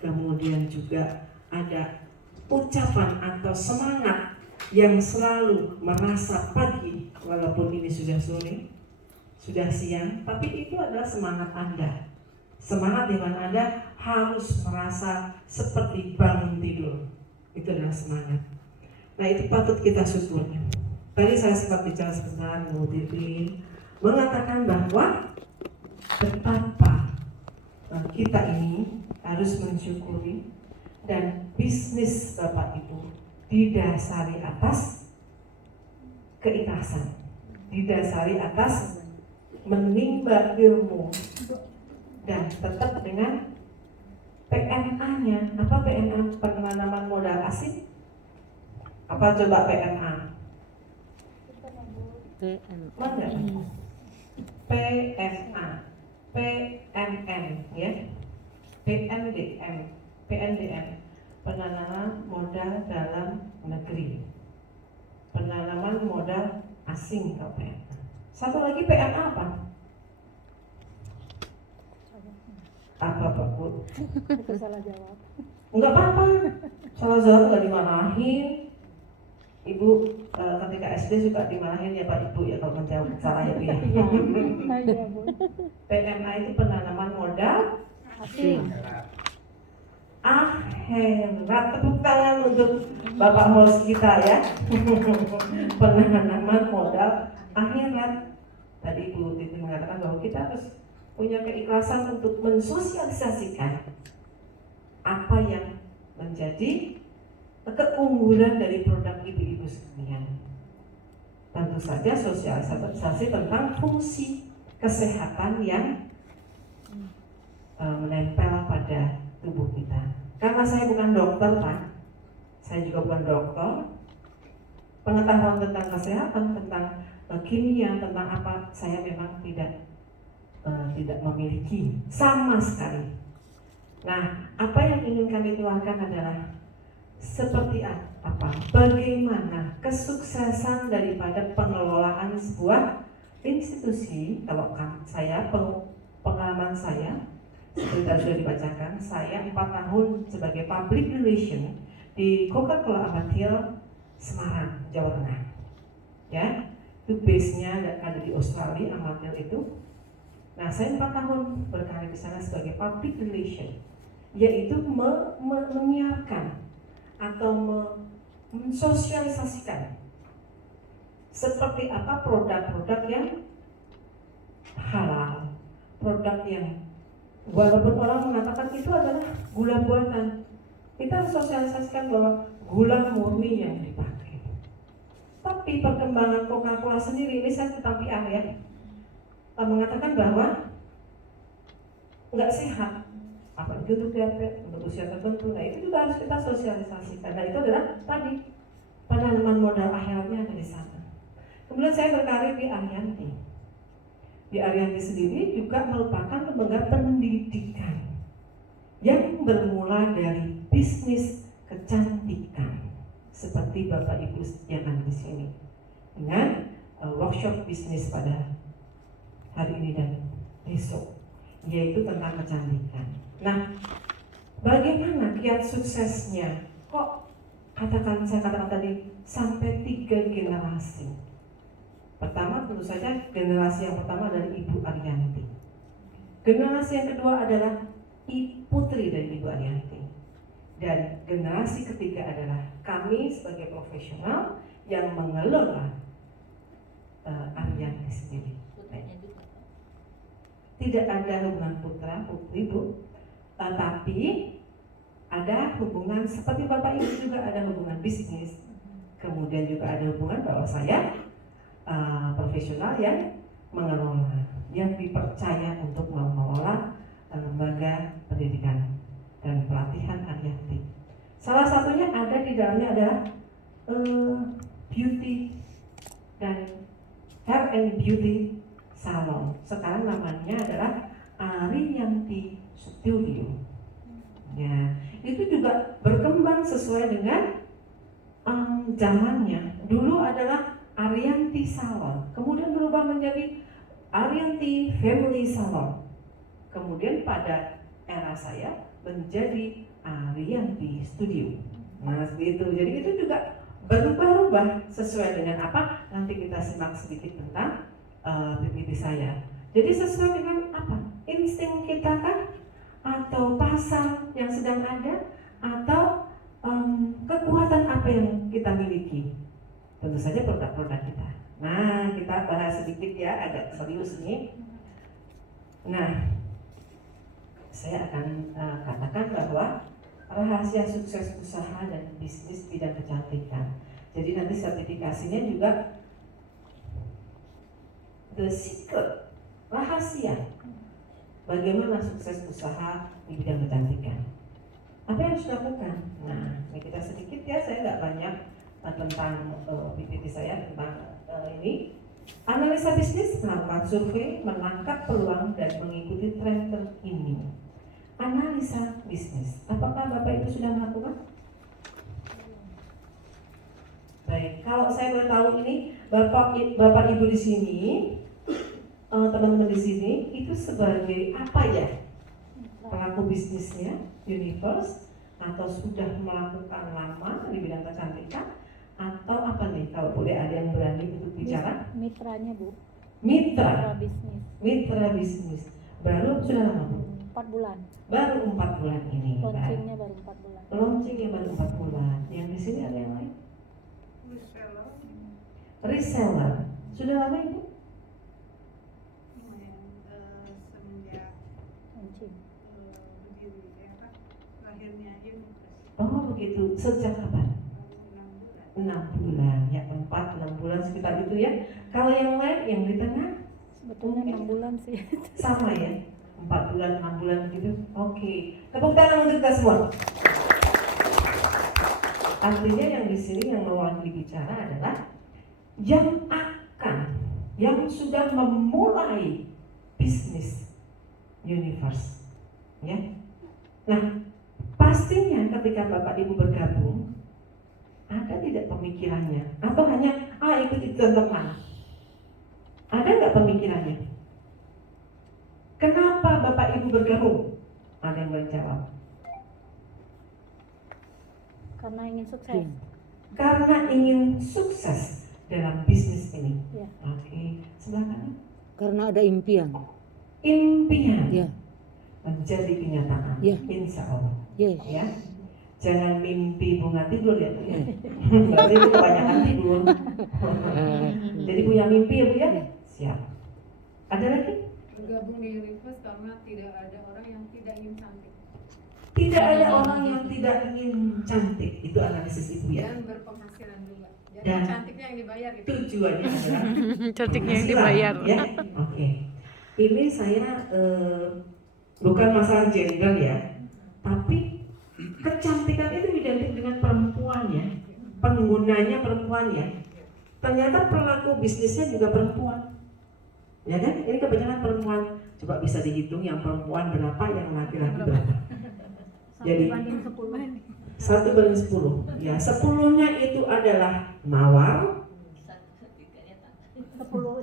kemudian juga ada ucapan atau semangat yang selalu merasa pagi walaupun ini sudah sore, sudah siang, tapi itu adalah semangat Anda. Semangat di mana Anda harus merasa seperti bangun tidur. Itu adalah semangat. Nah, itu patut kita syukuri. Tadi saya sempat bicara sebentar dengan Titin, mengatakan bahwa betapa kita ini harus mensyukuri dan bisnis Bapak Ibu didasari atas keikhlasan, didasari atas menimba ilmu dan tetap dengan PMA-nya. Apa PMA? Penanaman modal asing? Apa coba PMA? Mana? PMA, PMN, ya, PNDM, penanaman modal dalam negeri, penanaman modal asing, kalau PMA. Satu lagi PMA apa? Apa Pak Bu? Itu salah jawab. Enggak apa-apa, salah jawab nggak dimarahin. Ibu ketika SD suka dimarahin ya Pak Ibu ya kalau menjawab salah itu ya. Iya, Bu. PMA itu penanaman modal asing. Akhirat, tepuk tangan untuk Bapak host kita ya. Penanaman modal akhirat. Tadi Ibu Titi mengatakan bahwa kita harus punya keikhlasan untuk mensosialisasikan apa yang menjadi keunggulan dari produk ibu-ibu sekalian. Tentu saja sosialisasi tentang fungsi kesehatan yang menempel pada tubuh kita. Karena saya bukan dokter, Pak. Saya juga bukan dokter. Pengetahuan tentang kesehatan, tentang kimia, tentang apa, saya memang tidak memiliki sama sekali. Nah, apa yang ingin kami tularkan adalah seperti apa, bagaimana kesuksesan daripada pengelolaan sebuah institusi. Kalau saya, pengalaman saya seperti tadi sudah dibacakan, saya 4 tahun sebagai public relation di Coca-Cola Amatil Semarang, Jawa Tengah. Ya, itu base-nya ada di Australia, Amatil itu. Nah, saya 4 tahun berkarir di sana sebagai public relation, yaitu menyiarkan atau mensosialisasikan seperti apa produk-produk yang halal, produk yang walaupun orang mengatakan itu adalah gula buatan, kita harus sosialisasikan bahwa gula murni yang dipakai. Tapi perkembangan Coca-Cola sendiri, ini saya tentang PR ya, mengatakan bahwa nggak sehat, apalagi untuk diabetes, untuk usia tertentu. Nah, itu juga harus kita sosialisasikan. Dan itu adalah tadi penanaman modal akhiratnya ada di sana. Kemudian saya berkarir di Arianti. Di Arianti sendiri juga merupakan lembaga pendidikan yang bermula dari bisnis kecantikan, seperti Bapak Ibu yang ada di sini, dengan workshop bisnis pada hari ini dan besok, yaitu tentang kecantikan. Nah, bagaimana kiat suksesnya? Kok saya katakan tadi sampai 3 generasi. Pertama tentu saja generasi yang pertama dari Ibu Arianti. Generasi yang kedua adalah putri dari Ibu Arianti. Dan generasi ketiga adalah kami sebagai profesional yang mengelola Arianti sendiri. Tidak ada hubungan putra putri Bu, tapi ada hubungan seperti Bapak Ibu juga ada hubungan bisnis. Kemudian juga ada hubungan bahwa saya profesional yang mengelola, yang dipercaya untuk mengelola lembaga pendidikan dan pelatihan Arianti. Salah satunya ada di dalamnya adalah beauty dan hair and beauty salon. Sekarang namanya adalah Arianti Studio. Ya, itu juga berkembang sesuai dengan zamannya. Dulu adalah Arianti Salon, kemudian berubah menjadi Arianti Family Salon. Kemudian pada era saya menjadi Ariyanti Studio. Nah, seperti itu. Jadi itu juga berubah-ubah sesuai dengan apa? Nanti kita simak sedikit tentang PPT saya. Jadi sesuai dengan apa? Insting kita kan? Atau pasar yang sedang ada? Atau kekuatan apa yang kita miliki? Tentu saja produk-produk kita. Nah, kita bahas sedikit ya, agak serius nih. Nah, saya akan katakan bahwa rahasia sukses usaha dan bisnis bidang kecantikan. Jadi nanti sertifikasinya juga the secret, rahasia bagaimana sukses usaha di bidang kecantikan. Apa yang harus dilakukan? Nah, ini kita sedikit ya, saya nggak banyak tentang PPT saya tentang ini. Analisa bisnis, melakukan survei, menangkap peluang dan mengikuti tren terkini. Analisa bisnis, apakah Bapak Ibu sudah melakukan? Baik, kalau saya boleh tahu ini Bapak Ibu di sini, teman-teman di sini itu sebagai apa ya? Pelaku bisnisnya, universe, atau sudah melakukan lama di bidang kecantikan, atau apa nih? Kalau boleh ada yang berani untuk bicara? Mitranya Bu. Mitra bisnis. Mitra bisnis. Baru sudah lama Bu? 4 bulan. Baru 4 bulan ini. Launchingnya baru 4 bulan. Launchingnya baru 4 bulan. Yang di sini ada yang lain? Reseller. Sudah lama ini? Semenjak Launching. berdiri lahirnya Universe Oh begitu. Sejak kapan? 6 bulan. 6 bulan. Ya 4-6 bulan sekitar itu ya. Kalau yang lain yang di tengah? Sebetulnya 6 bulan sih. Sama ya? 4 bulan, 6 bulan gitu. Oke. Tepuk tangan untuk kita semua. Artinya yang di sini yang mewakili bicara adalah yang sudah memulai bisnis universe, ya. Nah, pastinya ketika Bapak Ibu bergabung, ada tidak pemikirannya? Atau hanya ikut-ikutan teman? Ada nggak pemikirannya? Kenapa Bapak Ibu bergabung? Ada yang boleh jawab? Karena ingin sukses. Karena ingin sukses dalam bisnis ini. Ya. Oke, sebelah kanan. Karena ada impian. Impian Ya. menjadi kenyataan. Ya. Insya Allah. Yes. Ya. Jangan mimpi bunga tidur ya Bu ya. Berarti itu kebanyakan tidur. Jadi punya mimpi ya Bu ya. Siap. Ada lagi? Bergabung di Universe karena tidak ada orang yang tidak ingin cantik Tidak ada orang yang tidak ingin cantik. Itu analisis Ibu ya. dan berpenghasilan juga. Jadi Dan cantiknya yang dibayar gitu. Tujuannya adalah Cantiknya yang penghasilan, dibayar. ya. Oke. Ini saya bukan masalah gender ya, tapi kecantikan itu identik dengan perempuan ya, penggunanya perempuan ya. Ternyata pelaku bisnisnya juga perempuan, ya kan? Ini kebanyakan perempuan. Coba bisa dihitung yang perempuan berapa, yang laki-laki berapa. Jadi 1/10. Ya, 10-nya itu adalah mawar,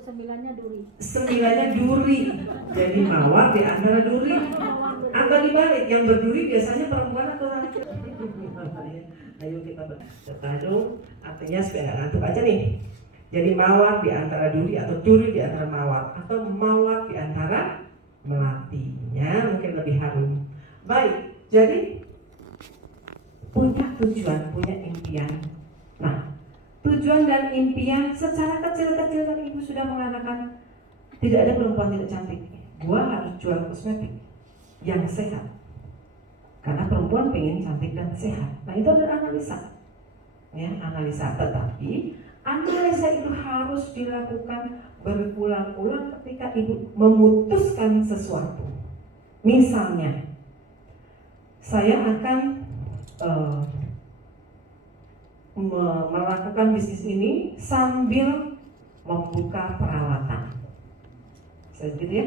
9-nya duri. 9-nya duri. Jadi mawar di antara duri. Atau dibalik, yang berduri biasanya perempuan atau laki-laki. Ayo kita bertarung, artinya supaya nggak ngantuk aja nih. Jadi mawar di antara duri atau duri di antara mawar, atau mawar di antara melatinya, mungkin lebih harum. Baik, jadi punya tujuan, punya impian. Nah, tujuan dan impian secara kecil-kecil kan Ibu sudah mengatakan tidak ada perempuan tidak cantik. Gua harus jual kosmetik yang sehat. Karena perempuan pengen cantik dan sehat. Nah, itu adalah analisa. Ya, analisa. Tetapi analisa itu harus dilakukan berulang-ulang ketika Ibu memutuskan sesuatu. Misalnya, saya akan melakukan bisnis ini sambil membuka perawatan. Seperti ya?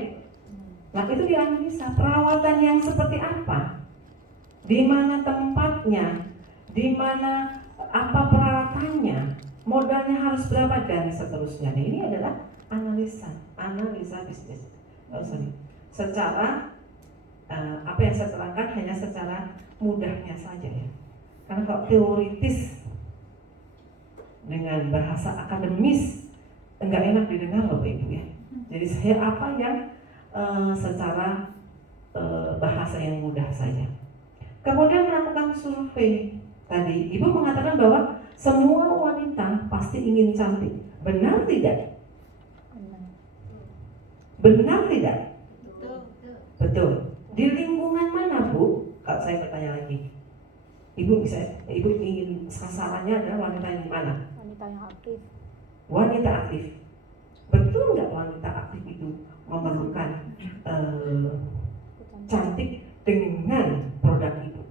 Nah, itu dianalisa perawatan yang seperti apa, di mana tempatnya, di mana apa peralatannya, modalnya harus berapa dan seterusnya. Nah, ini adalah analisa bisnis. Secara apa yang saya terangkan hanya secara mudahnya saja ya. Karena kalau teoritis dengan bahasa akademis enggak enak didengar loh Ibu ya. Jadi saya apa yang secara bahasa yang mudah saja. Kemudian melakukan survei tadi, Ibu mengatakan bahwa semua wanita pasti ingin cantik. Benar tidak? Benar tidak? Betul. Di lingkungan mana Bu? Kalau saya bertanya lagi, Ibu ingin sasarannya adalah wanita yang mana? Wanita yang aktif. Wanita aktif. Betul nggak wanita aktif itu memerlukan cantik dengan produk itu?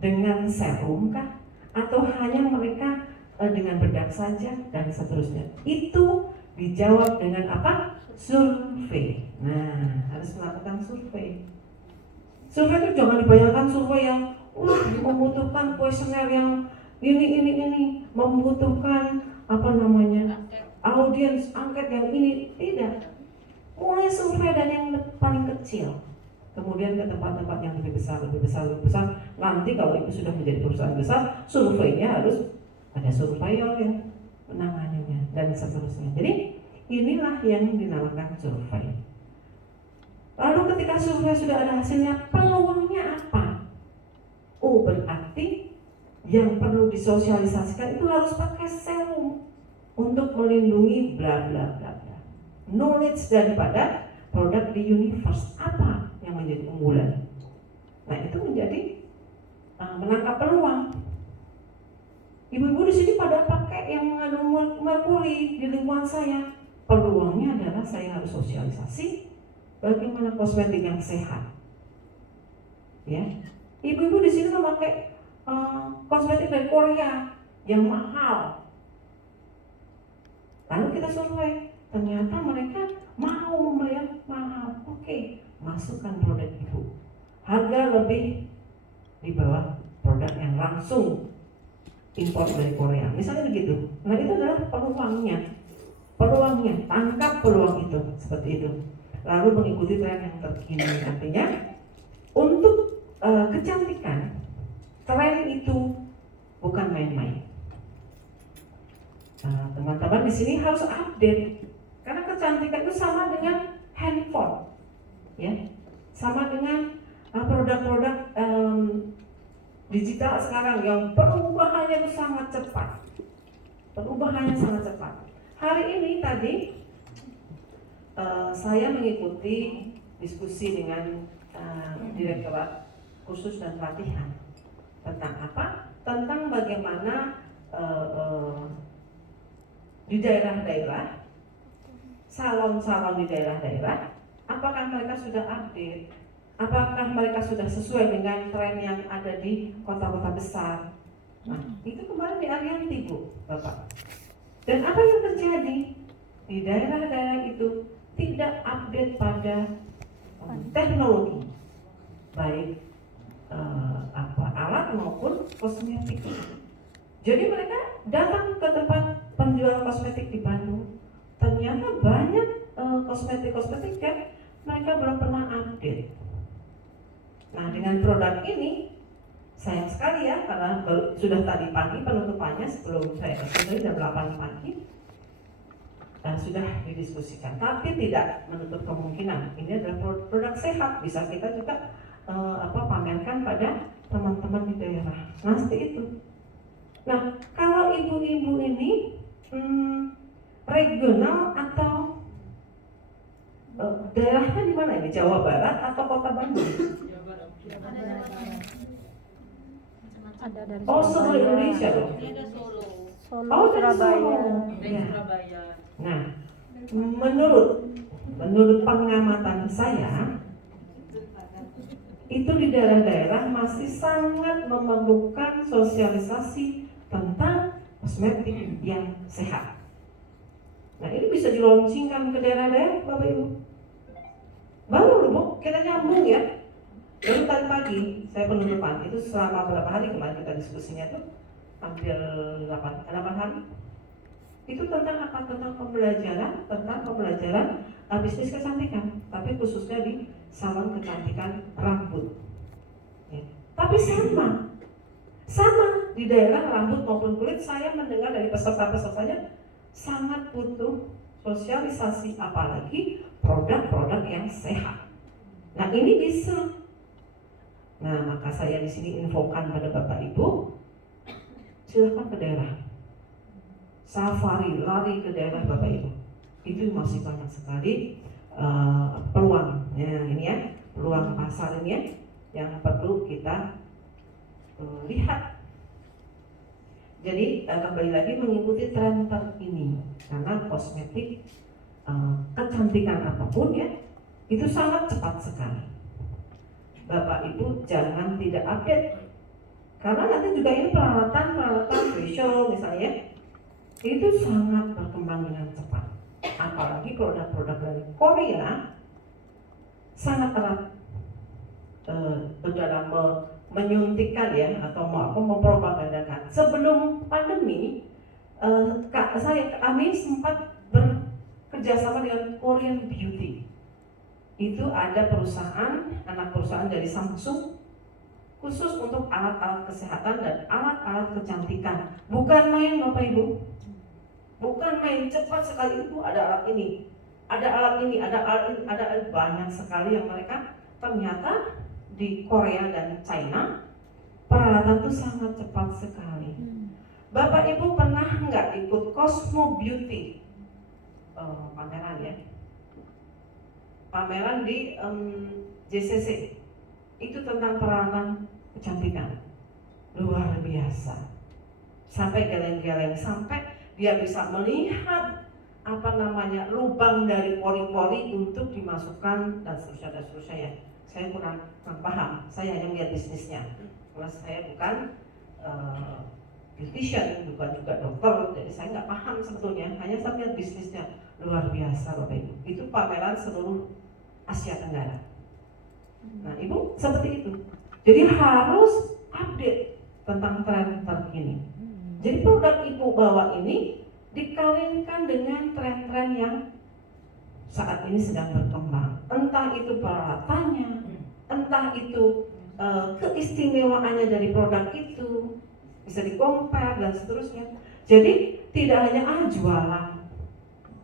Dengan serum kah? Atau hanya mereka dengan bedak saja dan seterusnya? Itu dijawab dengan apa? Survei. Nah, harus melakukan survei. Survei itu jangan dibayangkan survei yang membutuhkan kuesioner yang ini, membutuhkan apa namanya? Audiens angket yang ini, tidak. Mulai survei dan yang paling kecil, kemudian ke tempat-tempat yang lebih besar. Nanti kalau itu sudah menjadi perusahaan besar, surveinya harus ada surveyor yang menanganinya dan seterusnya. Jadi inilah yang dinamakan survei. Lalu ketika survei sudah ada hasilnya, peluangnya apa? Oh, berarti yang perlu disosialisasikan itu harus pakai serum untuk melindungi bla bla bla bla. Knowledge daripada produk di universe apa yang menjadi unggulan. Nah, itu menjadi menangkap peluang. Ibu-ibu di sini pada pakai yang mengandung merkuri di lingkungan saya. Peluangnya adalah saya harus sosialisasi bagaimana kosmetik yang sehat. Ya, ibu-ibu di sini memakai kosmetik dari Korea yang mahal. Lalu kita survei, ternyata mereka mau membayar mahal. Oke, masukkan produk ibu. Harga lebih di bawah produk yang langsung impor dari Korea. Misalnya begitu. Nah, itu adalah peluangnya. Tangkap peluang itu seperti itu. Lalu mengikuti tren yang terkini. Artinya untuk kecantikan, tren itu bukan main-main. Teman-teman di sini harus update karena kecantikan itu sama dengan handphone, ya, sama dengan produk-produk digital sekarang yang perubahannya itu sangat cepat. Hari ini tadi saya mengikuti diskusi dengan Direktorat Khusus dan Pelatihan tentang apa? Tentang bagaimana di daerah-daerah, salon-salon di daerah-daerah, apakah mereka sudah update? Apakah mereka sudah sesuai dengan tren yang ada di kota-kota besar? Nah, itu kemarin di Arianti, Bu, Bapak. Dan apa yang terjadi? Di daerah-daerah itu tidak update pada teknologi, baik alat maupun kosmetik. Jadi mereka datang ke tempat penjual kosmetik di Bandung, ternyata banyak kosmetik yang mereka belum pernah update. Nah, dengan produk ini sayang sekali ya, karena sudah tadi pagi penutupannya sebelum saya kesini jam 8 pagi sudah didiskusikan, tapi tidak menutup kemungkinan ini adalah produk sehat, bisa kita juga pamerkan pada teman-teman di daerah. Nah, seperti itu. Nah, kalau ibu-ibu ini regional atau daerahnya di mana ini? Jawa Barat atau Kota Bandung? Ada dari Seluruh Indonesia loh. Solo, Oh, dari Surabaya. Ya. Nah, menurut pengamatan saya, itu di daerah-daerah masih sangat memerlukan sosialisasi tentang kosmetik yang sehat. Nah, ini bisa dilaunchingkan ke daerah-daerah, Bapak Ibu. Baru loh, Bu, kita nyambung ya. Baru tadi pagi saya penutupan itu selama berapa hari kemarin kita diskusinya tuh hampir 8 hari. Itu tentang apa? Tentang pembelajaran bisnis kecantikan, tapi khususnya di salon kecantikan rambut. Ya. Tapi sama di daerah rambut maupun kulit, saya mendengar dari peserta-pesertanya sangat butuh sosialisasi, apalagi produk-produk yang sehat. Nah ini bisa. Nah maka saya di sini infokan pada Bapak Ibu, silahkan ke daerah, safari, lari ke daerah Bapak Ibu. Itu masih banyak sekali peluang. Ya, ini ya, peluang pasar ini ya, yang perlu kita lihat. Jadi kembali lagi mengikuti tren terkini, karena kosmetik kecantikan apapun ya itu sangat cepat sekali. Bapak Ibu jangan tidak update, karena nanti juga ini peralatan facial misalnya itu sangat berkembang dengan cepat. Apalagi produk-produk dari Korea sangat erat dalam menyuntikkan ya, atau mempropagandakan. Sebelum pandemi, kami sempat bekerjasama dengan Korean Beauty. Itu ada anak perusahaan dari Samsung khusus untuk alat-alat kesehatan dan alat-alat kecantikan. Bukan main Bapak Ibu, bukan main, cepat sekali itu ada alat ini, ada alat ini, ada alat ini, ada banyak sekali yang mereka ternyata di Korea dan China peralatan itu sangat cepat sekali. Bapak Ibu pernah nggak ikut Cosmo Beauty pameran ya? Pameran di JCC itu tentang peralatan kecantikan luar biasa, sampai geleng-geleng, sampai dia bisa melihat lubang dari pori-pori untuk dimasukkan dan seterusnya ya. Saya kurang paham, saya hanya melihat bisnisnya. Karena saya bukan beautician, bukan juga dokter, jadi saya nggak paham sebetulnya. Hanya saya melihat bisnisnya luar biasa Bapak Ibu. Itu pameran seluruh Asia Tenggara. Nah Ibu seperti itu. Jadi harus update tentang tren terkini. Jadi produk Ibu bawa ini dikawinkan dengan tren-tren yang saat ini sedang berkembang. Entah itu peralatannya, entah itu keistimewaannya dari produk itu, bisa di-compare dan seterusnya. Jadi tidak hanya jualan,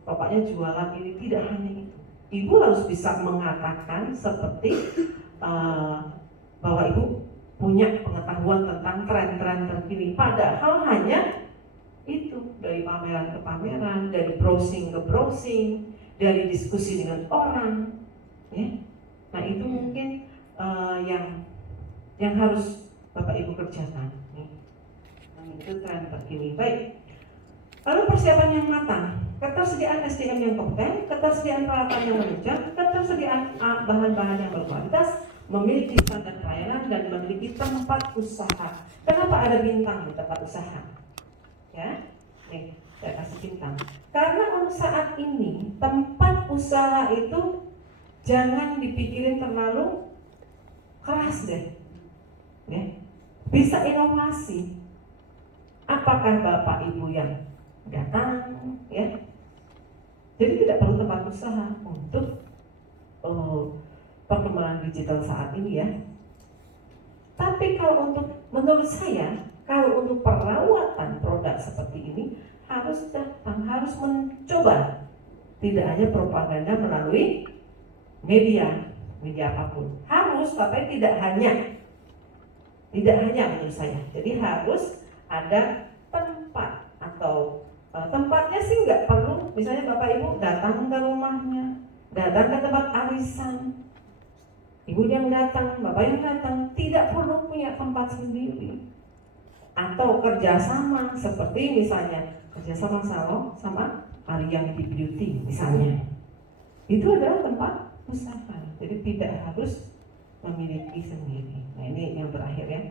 bapaknya jualan ini, tidak hanya itu. Ibu harus bisa mengatakan seperti bahwa Ibu punya pengetahuan tentang tren-tren terkini. Padahal hanya itu, dari pameran ke pameran, dari browsing ke browsing, dari diskusi dengan orang, ya. Nah itu mungkin yang harus Bapak Ibu kerjakan. Itu tren terkini. Baik. Lalu persiapan yang matang, ketersediaan SDM yang kompeten, ketersediaan peralatan yang menunjang, ketersediaan bahan-bahan yang berkualitas, memiliki standar pelayanan dan memiliki tempat usaha. Kenapa ada bintang di tempat usaha? Ya, nih saya kasih bintang. Karena untuk saat ini tempat usaha itu jangan dipikirin terlalu keras deh, ya. Bisa inovasi. Apakah Bapak Ibu yang datang, ya? Jadi tidak perlu tempat usaha untuk perkembangan digital saat ini ya. Tapi kalau menurut saya, kalau untuk perawatan produk seperti ini harus datang, harus mencoba. Tidak hanya propaganda melalui media apapun. Harus, tapi tidak hanya menurut saya. Jadi harus ada tempat, atau tempatnya sih nggak perlu. Misalnya Bapak Ibu datang ke rumahnya, datang ke tempat arisan, Ibu yang datang, Bapak yang datang, tidak perlu punya tempat sendiri. Atau kerjasama, seperti misalnya kerjasama salon sama Ariyang Beauty misalnya, itu adalah tempat usaha. Jadi tidak harus memiliki sendiri. Nah ini yang terakhir ya,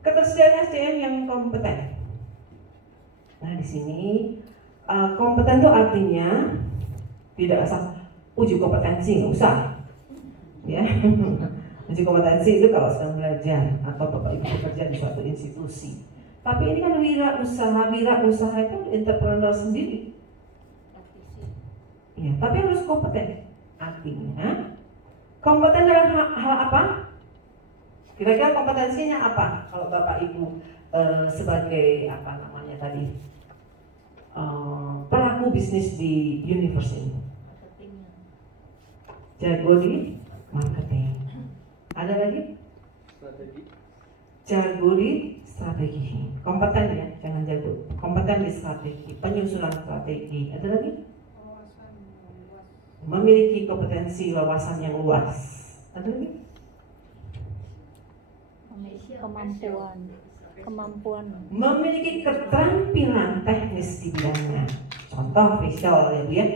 ketersediaan SDM yang kompeten. Nah di sini kompeten itu artinya tidak asal uji kompetensi, nggak usah. Ya, uji kompetensi itu kalau sedang belajar atau Bapak Ibu bekerja di suatu institusi. Tapi ini kan wirausaha itu entrepreneur sendiri. Ya, tapi harus kompeten. Artinya Kompeten dalam hal apa? Kira-kira kompetensinya apa? Kalau Bapak Ibu sebagai apa namanya tadi pelaku bisnis di universe ini, jago di marketing. Ada lagi? Strategi. Jago di strategi. Kompeten ya, jangan jago. Kompeten di strategi, penyusunan strategi. Ada lagi? Wawasan luas. Memiliki kompetensi wawasan yang luas. Ada lagi? Kemampuan Memiliki keterampilan teknis di bidangnya. Contoh visual ya Bu ya.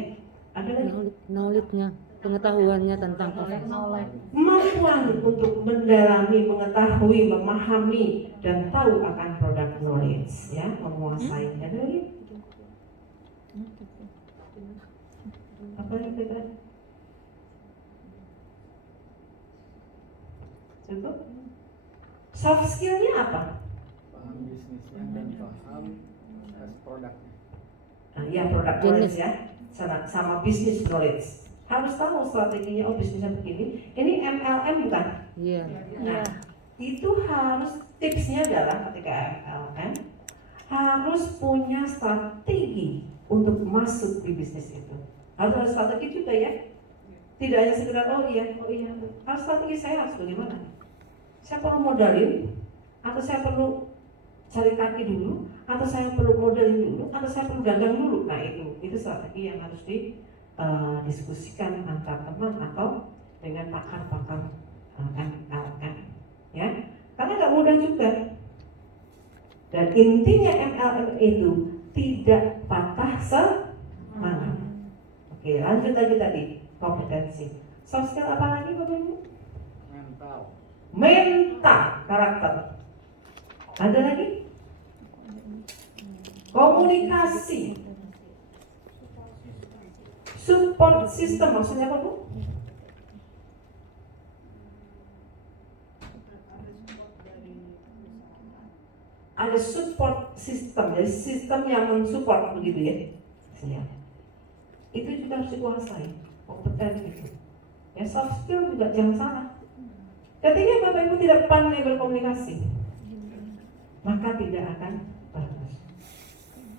Ada lagi? Knowledge-nya, pengetahuannya tentang knowledge Kemampuan untuk mendalami, mengetahui, memahami dan tahu akan produk knowledge ya, menguasai. Ada lagi? Apa lagi kita? Cukup? Soft skill-nya apa? Paham bisnisnya dan paham produknya. Nah, ya produk knowledge ya, sama business knowledge. Harus tahu strateginya, oh bisnisnya begini. Ini MLM bukan? Iya. Nah, itu harus tipsnya adalah ketika MLM harus punya strategi untuk masuk di bisnis itu. Harus ada strategi juga ya. Tidak hanya sekedar oh iya. Harus strategi saya harus bagaimana? Saya perlu modalin, atau saya perlu cari kaki dulu, atau saya perlu modalin dulu, atau saya perlu dagang dulu. Nah itu strategi yang harus didiskusikan antar teman atau dengan pakar-pakar MLM, ya. Karena nggak mudah juga. Dan intinya MLM itu tidak patah semangat. Oke, lanjut lagi tadi kompetensi. Soft skill apa lagi Bapak Ibu? Mental, karakter. Ada lagi? Komunikasi. Support system maksudnya apa Bu? Ada support system, jadi sistem yang mensupport begitu ya. Siap. Itu juga harus dikuasai, kompeten itu. Ya soft skill juga jangan salah. Ketika Bapak Ibu tidak pandai berkomunikasi, maka tidak akan bagus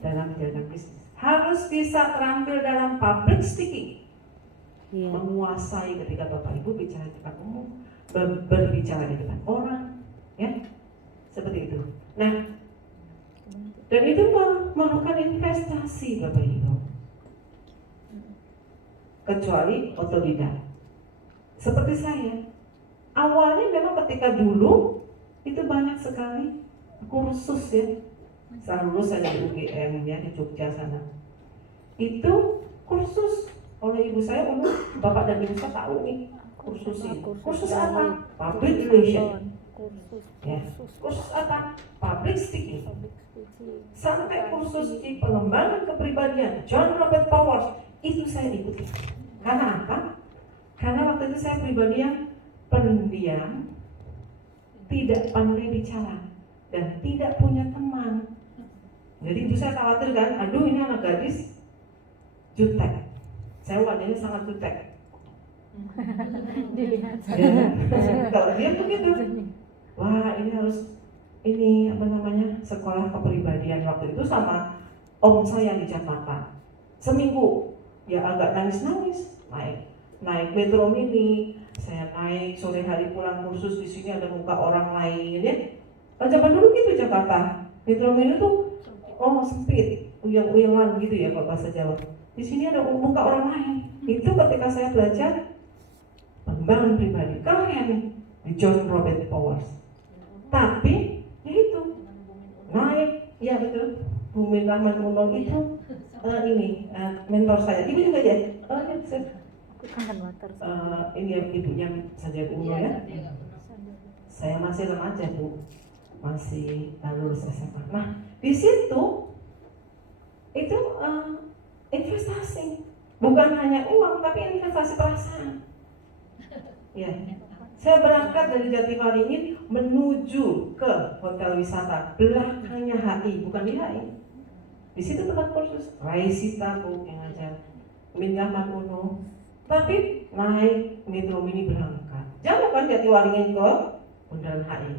dalam menjalankan bisnis. Harus bisa terampil dalam public speaking, menguasai ketika Bapak Ibu bicara di depan umum, berbicara di depan orang, ya seperti itu. Nah, dan itu memerlukan investasi Bapak Ibu. Kecuali otodidak. Seperti saya, awalnya memang ketika dulu itu banyak sekali kursus ya. Setelah lulus saya di UGM ya di Jogja sana. Itu kursus oleh ibu saya umum, bapak dan ibu saya tahu nih kursus ini. Kursus apa? Public relation. Ya. Kursus apa? Public speaking. Sampai kursus di pengembangan kepribadian John Robert Powers itu saya ikuti. Karena apa? Karena waktu itu saya pribadi yang pendiam, tidak pandai bicara, dan tidak punya teman. Jadi ibu saya khawatir kan, aduh ini anak gadis jutek. Saya wajahnya sangat jutek. Kalau dia begitu, wah ini harus sekolah kepribadian waktu itu sama om saya di Jakarta. Seminggu ya agak nangis-nangis naik metro mini, saya naik sore hari pulang kursus di sini ada muka orang lain ya. Zaman dulu gitu Jakarta, metro mini tuh sempit, uyang-uyangan gitu ya kalau bahasa Jawa. Di sini ada muka orang lain. Itu ketika saya belajar pengembangan pribadi keren di John Robert Powers. Tapi ya itu naik, ya betul. Bumi Rahman Unol itu mentor saya. Ibu juga ya? Ini ya ibunya saja Uno ya. Saya masih remaja Bu, masih lulus SMA. Nah di situ itu investasi, bukan hanya uang tapi investasi perasaan. Ya, saya berangkat dari Jatiwaringin menuju ke hotel wisata belakangnya HI, bukan di HI. Di situ tempat kursus Raisita Bu yang ngajar, Minta Makuno. Tapi naik metro mini berangkat. Jauh kan Jatiwaringin ke Bundaran HI.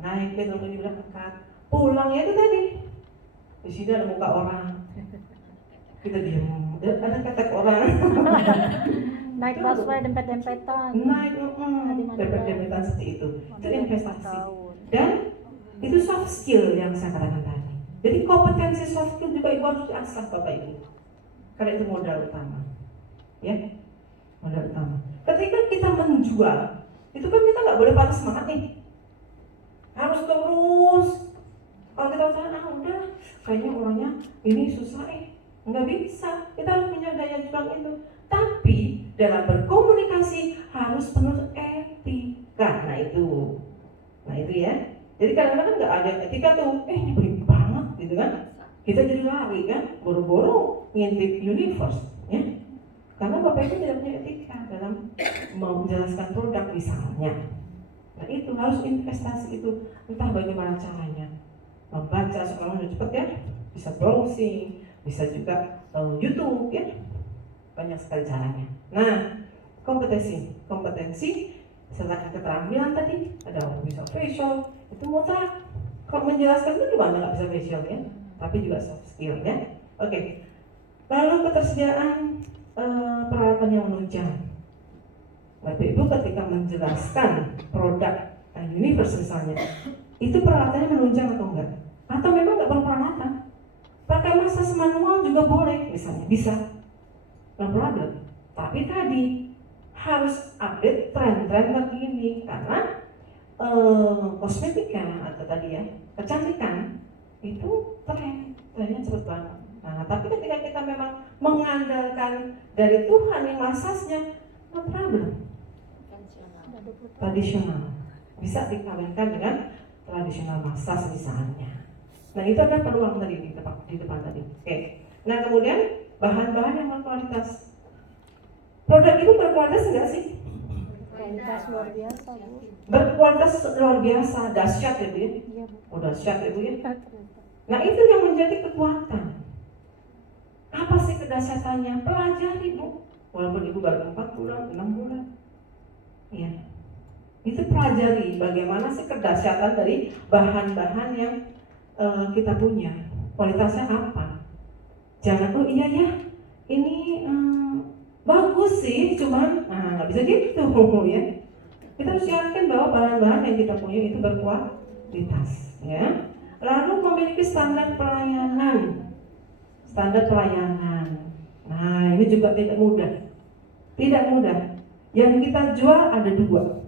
Naik metro mini berangkat. Pulangnya itu tadi. Di sini ada muka orang. Kita diam. Ada ketek orang. Naik busway dempet-dempetan. Naik dempet-dempetan seperti itu. Itu investasi. Dan itu soft skill yang saya katakan tadi. Jadi kompetensi soft skill juga ibu harus diasah Bapak Ibu. Karena itu modal utama. Ya, modal utama. Ketika kita menjual, itu kan kita nggak boleh patah semangat nih. Harus terus. Kalau kita udah, kayaknya orangnya ini susah nggak bisa. Kita harus punya daya juang itu. Tapi dalam berkomunikasi harus penuh etika. Nah itu ya. Jadi kadang-kadang nggak ada etika tuh, nyebelin banget gitu kan. Kita jadi lari kan, boro-boro ngintip universe ya. Karena Bapak Ibu tidak punya etika dalam menjelaskan produk misalnya. Nah itu harus investasi itu, entah bagaimana caranya. Membaca sekarang udah cepet ya, bisa browsing, bisa juga YouTube ya. Banyak sekali caranya. Nah, kompetensi selain keterampilan tadi, ada orang bisa facial, itu mutlak. Kalau menjelaskan itu gimana nggak bisa facial ya? Tapi juga soft skill ya. Oke. Lalu ketersediaan peralatan yang menunjang. Bapak Ibu ketika menjelaskan produk universe misalnya, itu peralatannya menunjang atau enggak? Atau memang nggak perlu peralatan? Pakai massage manual juga boleh, misalnya bisa. No problem. Tapi tadi harus update tren-tren terkini karena kosmetika atau tadi ya kecantikan itu trennya cepet banget. Nah, tapi ketika kita memang mengandalkan dari Tuhan yang masasnya, no problem. Tradisional bisa dikawinkan dengan tradisional masas misalnya. Nah itu ada peluang tadi di depan tadi. Oke. Nah kemudian bahan-bahan yang berkualitas. Produk itu berkualitas enggak sih? Kualitas luar biasa, Bu. Berkualitas luar biasa, dahsyat ya Bu ya. Iya, Bu. Oh dahsyat ya Bu ya. Nah itu yang menjadi kekuatan. Apa sih kedahsyatannya? Pelajari Bu. Walaupun Ibu baru 4 bulan, 6 bulan. Iya. Itu pelajari bagaimana sih kedahsyatan dari bahan-bahan yang kita punya. Kualitasnya apa? Jangan iya ya. Ini bagus sih, cuman nggak bisa gitu ya. Kita harus yakin bahwa bahan-bahan yang kita punya itu berkualitas, ya. Lalu memiliki standar pelayanan. Standar pelayanan. Nah, ini juga tidak mudah. Tidak mudah. Yang kita jual ada 2.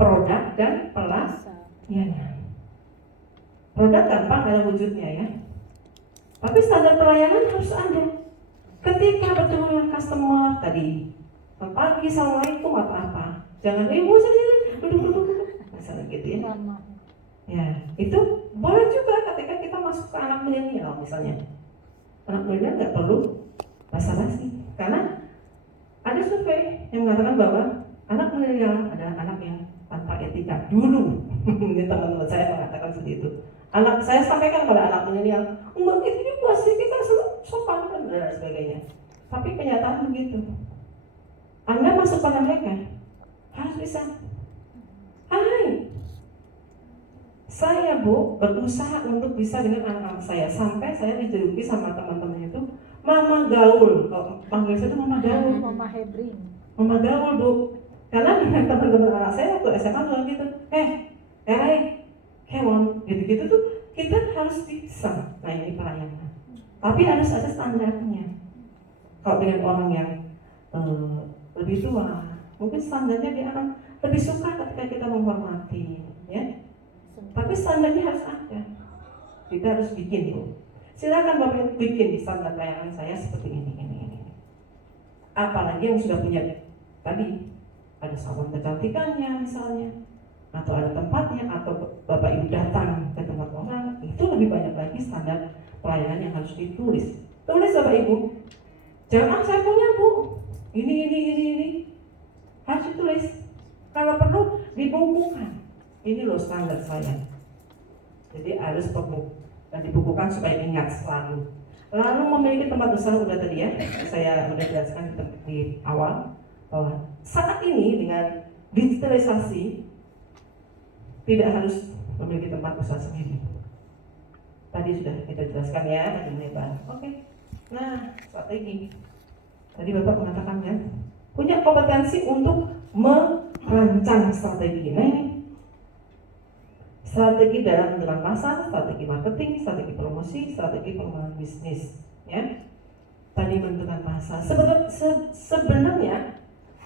Produk dan pelayanan. Produk gampang dalam wujudnya ya. Tapi standar pelayanan harus ada. Ketika bertemu dengan customer tadi, pagi assalamualaikum atau apa, jangan saja duduk misalnya gitu ya. Ya itu boleh juga ketika kita masuk ke anak milenial misalnya. Anak milenial nggak perlu basa-basi karena ada survei yang mengatakan bahwa anak milenial adalah anak yang tanpa etika dulu. Ini teman-teman saya mengatakan seperti itu. Anak saya sampaikan pada anak milenial, enggak gitu juga sih, kita sopan dan sebagainya. Tapi kenyataan begitu. Anda masuk pada mereka harus bisa. Hai, saya Bu berusaha untuk bisa dengan anak-anak saya sampai saya dijuluki sama teman-teman itu Mama Gaul. Kalau panggil saya itu Mama Gaul. Mama Hebrin. Mama Gaul Bu. Karena dengan teman-teman anak saya waktu SMA juga gitu. Kemon, gitu-gitu tuh kita harus bisa. Nah ini pelayanan. Tapi harus ada standarnya. Kalau dengan orang yang lebih tua, mungkin standarnya dia akan lebih suka ketika kita menghormati, ya. Tapi standarnya harus ada. Kita harus bikin Bu. Silakan Bapak bikin standar pelayanan saya seperti ini. Apalagi yang sudah punya tadi ada salon kecantikannya misalnya, atau ada tempatnya, atau Bapak Ibu datang ke tempat orang, itu lebih banyak lagi standar pelayanan yang harus ditulis. Tulis Bapak Ibu. Jangan saya punya Bu. Ini. Harus ditulis. Kalau perlu dibukukan. Ini loh standar saya. Jadi harus dibukukan supaya ingat selalu. Lalu memiliki tempat usaha udah tadi ya. Saya udah jelaskan di awal bahwa saat ini dengan digitalisasi tidak harus memiliki tempat usaha sendiri. Tadi sudah kita jelaskan ya, tadi lebar. Oke. Nah, strategi. Tadi Bapak mengatakan kan, punya kompetensi untuk merancang strategi. Nah ini, strategi dalam menentukan pasar, strategi marketing, strategi promosi, strategi pengembangan bisnis. Ya, tadi menentukan pasar. Sebenarnya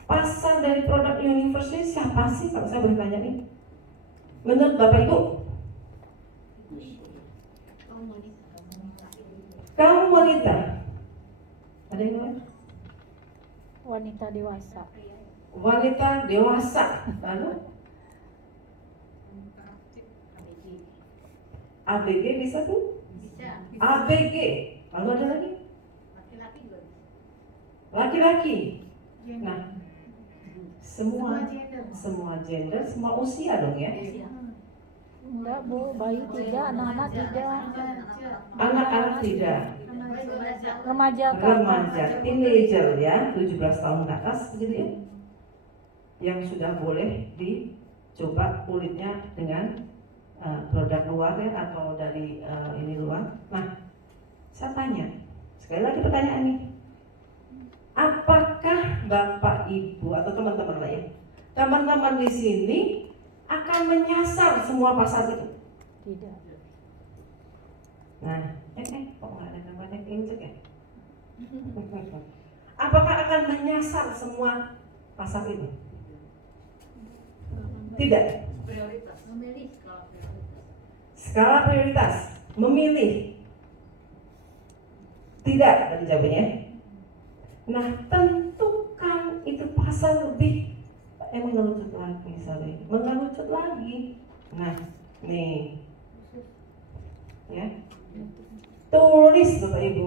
pasar dari produk universe ini siapa sih? Kalau saya boleh tanya nih, menurut Bapak Ibu? Kaum wanita. Ada yang lain? Wanita dewasa. Wanita dewasa. Lalu ABG bisa tuh? ABG. Lalu ada lagi? Laki-laki. Nah, semua gender, semua usia dong ya. Enggak Bu, bayi 3, anak-anak 3. Anak-anak tidak. Remaja ke atas. Remaja, teenager ya, 17 tahun ke atas gitu ya. Yang sudah boleh dicoba kulitnya dengan produk luar ya, atau dari ini luar. Nah, saya tanya, sekali lagi pertanyaan nih. Apakah Bapak Ibu atau teman-teman lain, teman-teman di sini akan menyasar semua pasar itu? Tidak. Nah, kok nggak ada namanya injek ya? Apakah akan menyasar semua pasar itu? Tidak. Skala prioritas, memilih. Tidak, tadi jawabannya. Nah, tentukan itu pasar lebih mengerucut lagi, mengerucut lagi. Nah, nih, ya, tulis Bapak Ibu.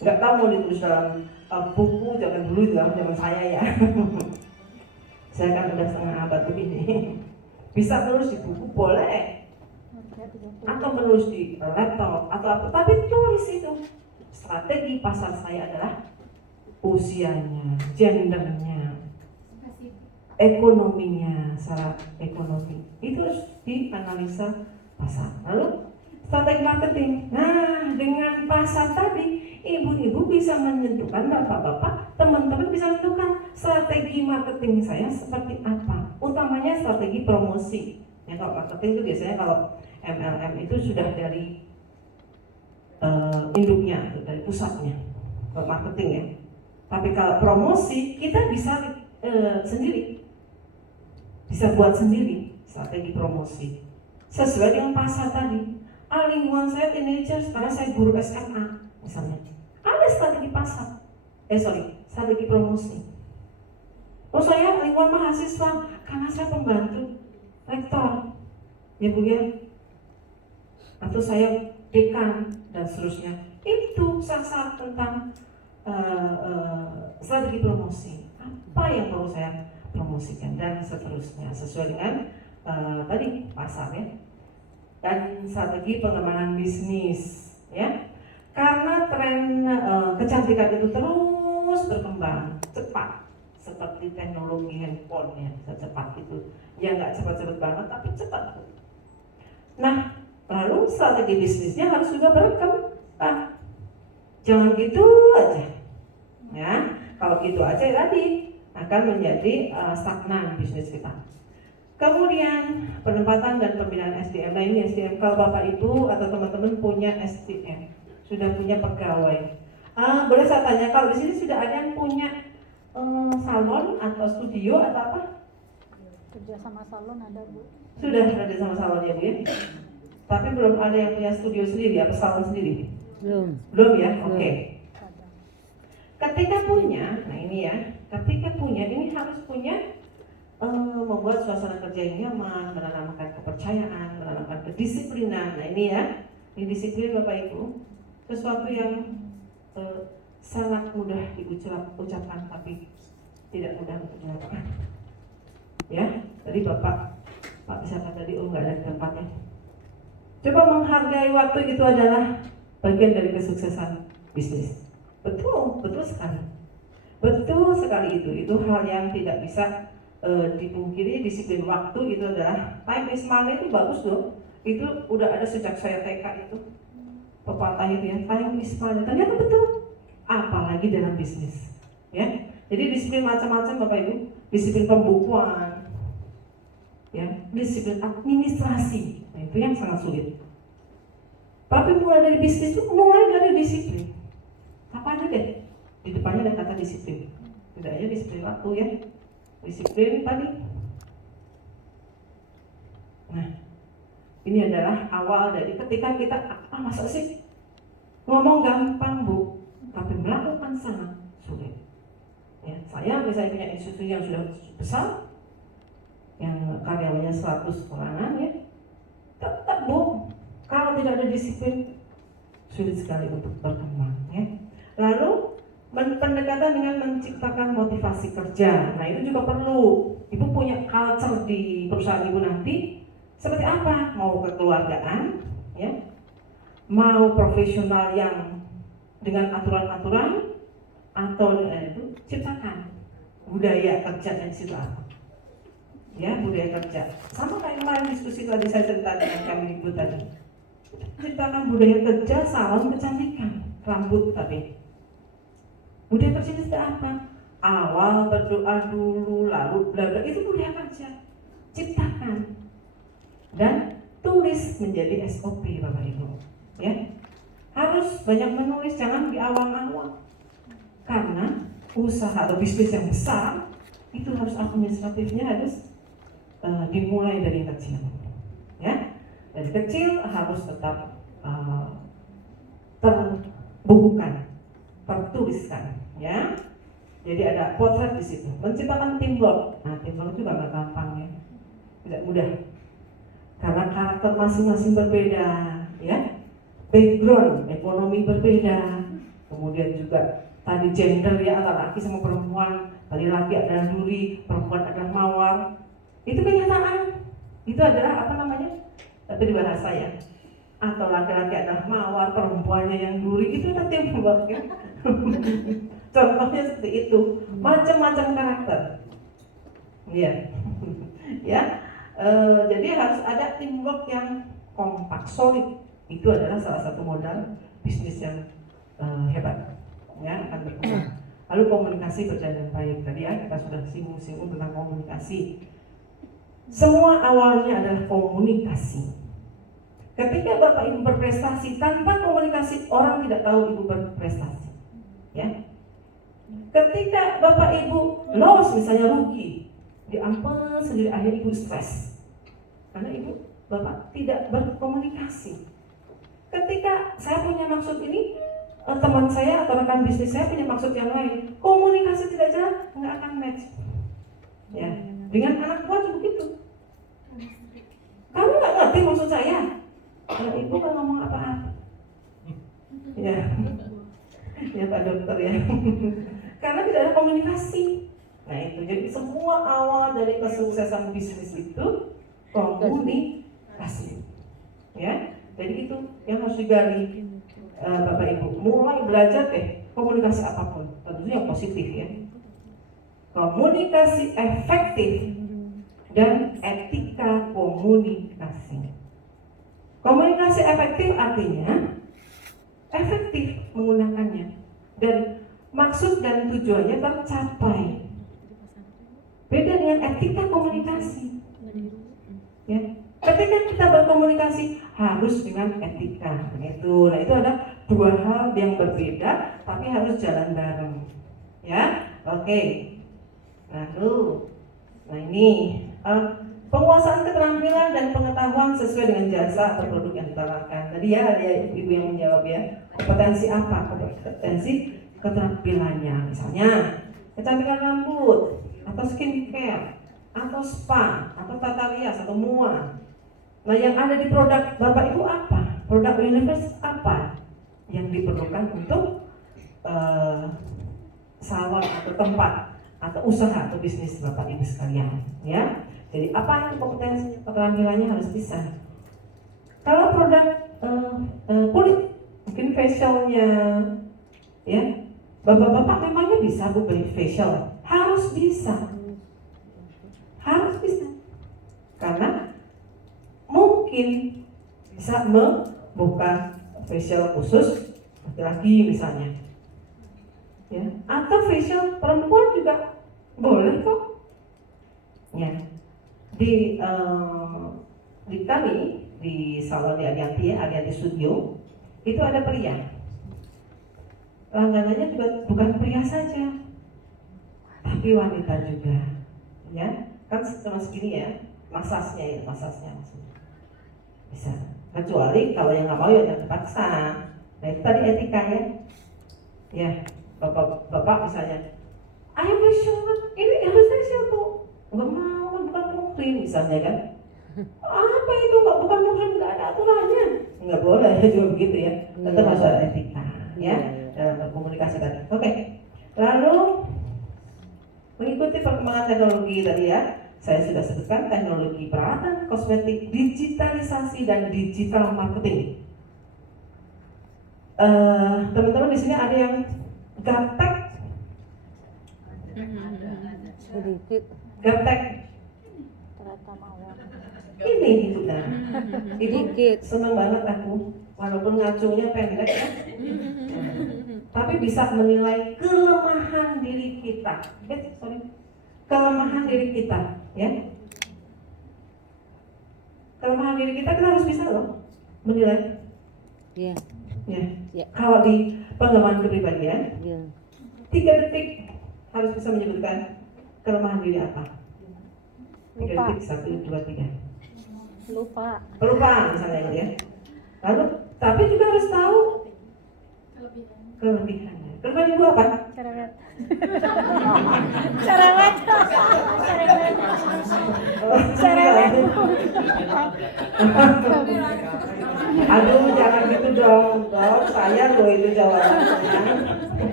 Nggak tahu mau ditulis dalam buku, jangan dulu zaman saya ya. Saya kan udah setengah abad begini. Bisa tulis di buku boleh, atau menulis di laptop atau apa, tapi tulis itu. Strategi pasar saya adalah usianya, gendernya, ekonominya, syarat ekonomi. Itu harus dianalisa pasar. Lalu strategi marketing. Nah, dengan pasar tadi, ibu-ibu bisa menentukan, bapak-bapak, teman-teman bisa menentukan strategi marketing saya seperti apa. Utamanya strategi promosi. Ya, kalau marketing itu biasanya kalau MLM itu sudah dari induknya, dari pusatnya, kalau marketing ya. Tapi kalau promosi kita bisa sendiri, bisa buat sendiri strategi promosi sesuai dengan pasar tadi. Lingkungan saya teenager, sekarang saya guru SMA misalnya, ada strategi pasar, strategi promosi. Oh, saya lingkungan mahasiswa karena saya pembantu rektor, ya Bu ya, atau saya dekan dan seterusnya. Itu sasar tentang strategi promosi. Apa yang perlu saya promosikan dan seterusnya sesuai dengan tadi pasar ya. Dan strategi pengembangan bisnis ya. Karena tren kecantikan itu terus berkembang cepat, seperti teknologi handphone ya, secepat itu. Ya nggak cepat-cepat banget tapi cepat. Nah, lalu strategi bisnisnya harus juga berkembang. Jangan gitu aja. Ya, kalau gitu aja tadi akan menjadi stagnan bisnis kita. Kemudian penempatan dan pembinaan SDM. Nah ini SDM, kalau Bapak Ibu atau teman-teman punya SDM, sudah punya pegawai. Boleh saya tanya, kalau di sini sudah ada yang punya salon atau studio atau apa? Kerja sama salon ada Bu. Sudah ada sama salon ya Bu ya? Tapi belum ada yang punya studio sendiri atau salon sendiri? Belum ya? Oke. Ketika punya, nah ini ya, ketika punya ini harus punya membuat suasana kerja yang nyaman, menanamkan kepercayaan, menanamkan kedisiplinan. Nah ini ya, ini disiplin Bapak Ibu, sesuatu yang sangat mudah diucapkan tapi tidak mudah untuk dilakukan. Ya, tadi Pak bisa kata tadi, nggak ada di tempatnya. Coba menghargai waktu, itu adalah bagian dari kesuksesan bisnis. Betul sekali. Betul sekali itu hal yang tidak bisa dipungkiri. Disiplin waktu itu adalah time is money, itu bagus loh. Itu udah ada sejak saya TK itu pepatah itu ya, time is money. Ternyata betul, apalagi dalam bisnis ya. Jadi disiplin macam-macam Bapak Ibu, disiplin pembukuan ya, disiplin administrasi. Nah, itu yang sangat sulit. Tapi mulai dari bisnis itu mulai dari disiplin. Apa aja deh, di depannya ada kata disiplin. Tidak aja disiplin waktu ya, disiplin tadi. Nah, ini adalah awal dari ketika kita masa sih ngomong gampang Bu, tapi melakukan sangat sulit. Ya, saya misalnya punya institusi yang sudah besar, yang karyawannya 100 orangan ya, tetap Bu, kalau tidak ada disiplin sulit sekali untuk berkembang ya. Lalu pendekatan dengan menciptakan motivasi kerja. Nah, itu juga perlu. Ibu punya culture di perusahaan Ibu nanti seperti apa? Mau kekeluargaan ya, mau profesional yang dengan aturan-aturan, atau itu ciptakan budaya kerja yang situ apa? Ya, budaya kerja. Sama kayak kemarin diskusi tadi saya cerita dengan kami Ibu tadi. Ciptakan budaya kerja, salon kecantikan, rambut tapi. Budaya kerja itu apa? Awal berdoa dulu, lalu bla bla, itu budaya kerja. Ciptakan dan tulis menjadi SOP Bapak Ibu. Ya, harus banyak menulis, jangan diawang-awang. Karena usaha atau bisnis yang besar itu harus administratifnya harus dimulai dari kecil. Ya, dari kecil harus tetap terbukukan, tertuliskan. Ya, jadi ada potret di situ. Menciptakan teamwork. Nah, teamwork juga nggak gampang ya, tidak mudah. Karena karakter masing-masing berbeda, ya. Background ekonomi berbeda. Kemudian juga tadi gender ya, antara laki sama perempuan. Tadi laki adalah duri, perempuan adalah mawar. Itu kenyataan. Itu adalah apa namanya? Tapi di bahasa ya. Atau laki-laki adalah mawar, perempuannya yang duri. Itu nanti teamwork ya. Contohnya seperti itu, macam-macam karakter. Iya, ya. Jadi harus ada teamwork yang kompak, solid. Itu adalah salah satu modal bisnis yang hebat, ya, akan berkembang. Lalu komunikasi berjalan dengan baik. Tadi ya kita sudah singgung tentang komunikasi. Semua awalnya adalah komunikasi. Ketika Bapak Ibu berprestasi, tanpa komunikasi orang tidak tahu Ibu berprestasi. Ya. Ketika Bapak Ibu loss, misalnya rugi, diampun sendiri, akhirnya Ibu stres karena Ibu Bapak tidak berkomunikasi. Ketika saya punya maksud ini, teman saya atau rekan bisnis saya punya maksud yang lain, komunikasi tidak jalan, nggak akan match. Ya, dengan anak buah juga begitu. Kamu nggak ngerti maksud saya, kalau Ibu kan ngomong apa-apa. Ya, ya Pak Dokter ya. Karena tidak ada komunikasi. Nah itu, jadi semua awal dari kesuksesan bisnis itu komunikasi. Ya, jadi itu yang harus digali Bapak Ibu. Mulai belajar deh komunikasi apapun, tentunya yang positif ya. Komunikasi efektif dan etika komunikasi. Komunikasi efektif artinya efektif menggunakannya dan maksud dan tujuannya tercapai. Beda dengan etika komunikasi. Ya, ketika kita berkomunikasi harus dengan etika. Begitu. Nah, itu ada dua hal yang berbeda, tapi harus jalan bareng. Ya, oke. Lalu, nah ini penguasaan keterampilan dan pengetahuan sesuai dengan jasa atau produk yang ditawarkan. Tadi ya ada Ibu yang menjawab ya. Kompetensi apa? Kompetensi keterampilannya, misalnya kecantikan rambut, atau skincare, atau spa, atau tata rias, atau MUA. Nah, yang ada di produk Bapak Ibu apa? Produk Universe apa yang diperlukan untuk salon atau tempat atau usaha atau bisnis Bapak Ibu sekalian, ya. Jadi apa yang kompetensi keterampilannya harus bisa. Kalau produk kulit, mungkin facialnya, ya. Bapak-bapak memangnya bisa Bu beli facial? Harus bisa. harus bisa, karena mungkin bisa membuka facial khusus laki-laki misalnya, ya, atau facial perempuan juga boleh kok, ya. Di kami di salon di Adianti ya, Adianti Studio itu ada pria. Langganannya juga bukan pria saja, tapi wanita juga, ya. Kan cuma segini ya, masasnya maksudnya bisa. Kecuali kalau yang nggak mau ya jangan terpaksa. Nah itu tadi etika ya. Ya, bapak misalnya, ayo facial, ini harus facial tuh, nggak mau, bukan muhrim misalnya kan. Apa itu bukan muhrim, nggak ada aturannya, nggak boleh juga begitu ya. Tetap harus ada etika ya dalam komunikasi tadi. Oke. Lalu mengikuti perkembangan teknologi tadi ya, saya sudah sebutkan teknologi peralatan kosmetik, digitalisasi dan digital marketing. Teman-teman di sini ada yang gaptek, Sedikit. gaptek. Ternyata mawar. Ini ibu dah. Ibu Dikit. seneng banget aku, walaupun ngacungnya pendek ya, tapi bisa menilai kelemahan diri kita. Kelemahan diri kita, ya. Kelemahan diri kita harus bisa loh menilai. Iya. Ya. Ya. Kalau di pengembangan kepribadian, Iya. 3 detik harus bisa menyebutkan kelemahan diri apa. 3 Lupa. detik, 1, 2, 3. Lupa. Pelupaan misalnya gitu ya. Lalu, tapi juga harus tahu kelebihannya. Kelebihan ibu apa? Cerewet. Cerewet. Cerewet. Cerewet. Aduh, jangan gitu dong, dok. Saya loh itu jawabannya.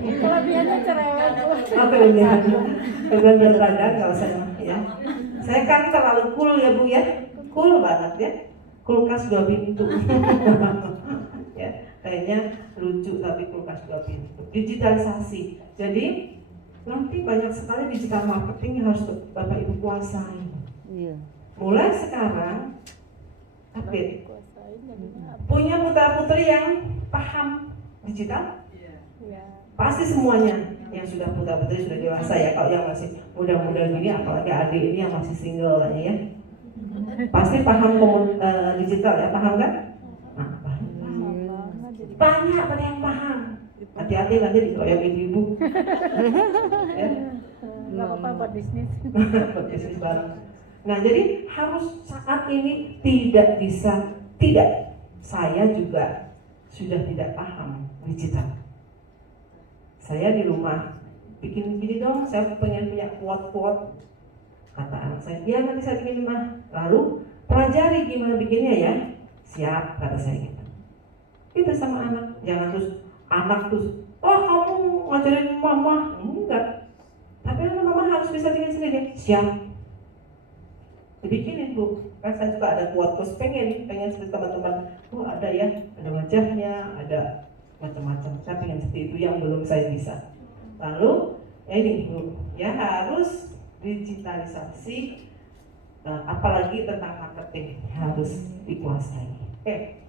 Kelebihannya cerewet. Oh, kelebihan berbadan kalau saya ya. Saya kan terlalu cool ya bu ya, cool banget ya. Kulkas 2 pintu. Ya, kayaknya lucu tapi kulkas 2 pintu. Digitalisasi. Jadi nanti banyak sekali digital marketing yang harus Bapak Ibu kuasai. Iya. Mulai sekarang, update. Kuasain jadinya apa? Punya putra-putri yang paham digital? Ya. Pasti semuanya yang sudah putra-putri sudah dewasa ya. Kalau yang masih muda-muda gini, apalagi adik ini yang masih single ya, pasti paham digital ya, paham kan? Nah, paham. Banyak yang paham. Hati-hati nanti dikeroyok ibu-ibu. Ya. Nggak apa-apa buat bisnis. Buat bisnis bareng. Nah, jadi harus saat ini tidak. Saya juga sudah tidak paham digital. Saya di rumah bikin gini dong, saya pengen punya quote-quote. Kata anak saya, ya nanti saya bikin mah. Lalu pelajari gimana bikinnya ya. Siap, kata saya gitu. Itu sama anak, jangan terus anak terus, oh kamu ngajarin mama, enggak. Tapi mama harus bisa bikin sendiri. Siap. Dibikinin bu, kan saya juga ada quote pengen seperti teman-teman. Oh ada ya, ada wajahnya, ada macam-macam. Saya pengen seperti itu yang belum saya bisa. Lalu ya ini bu, ya harus digitalisasi, apalagi tentang marketing harus dikuasai. Oke.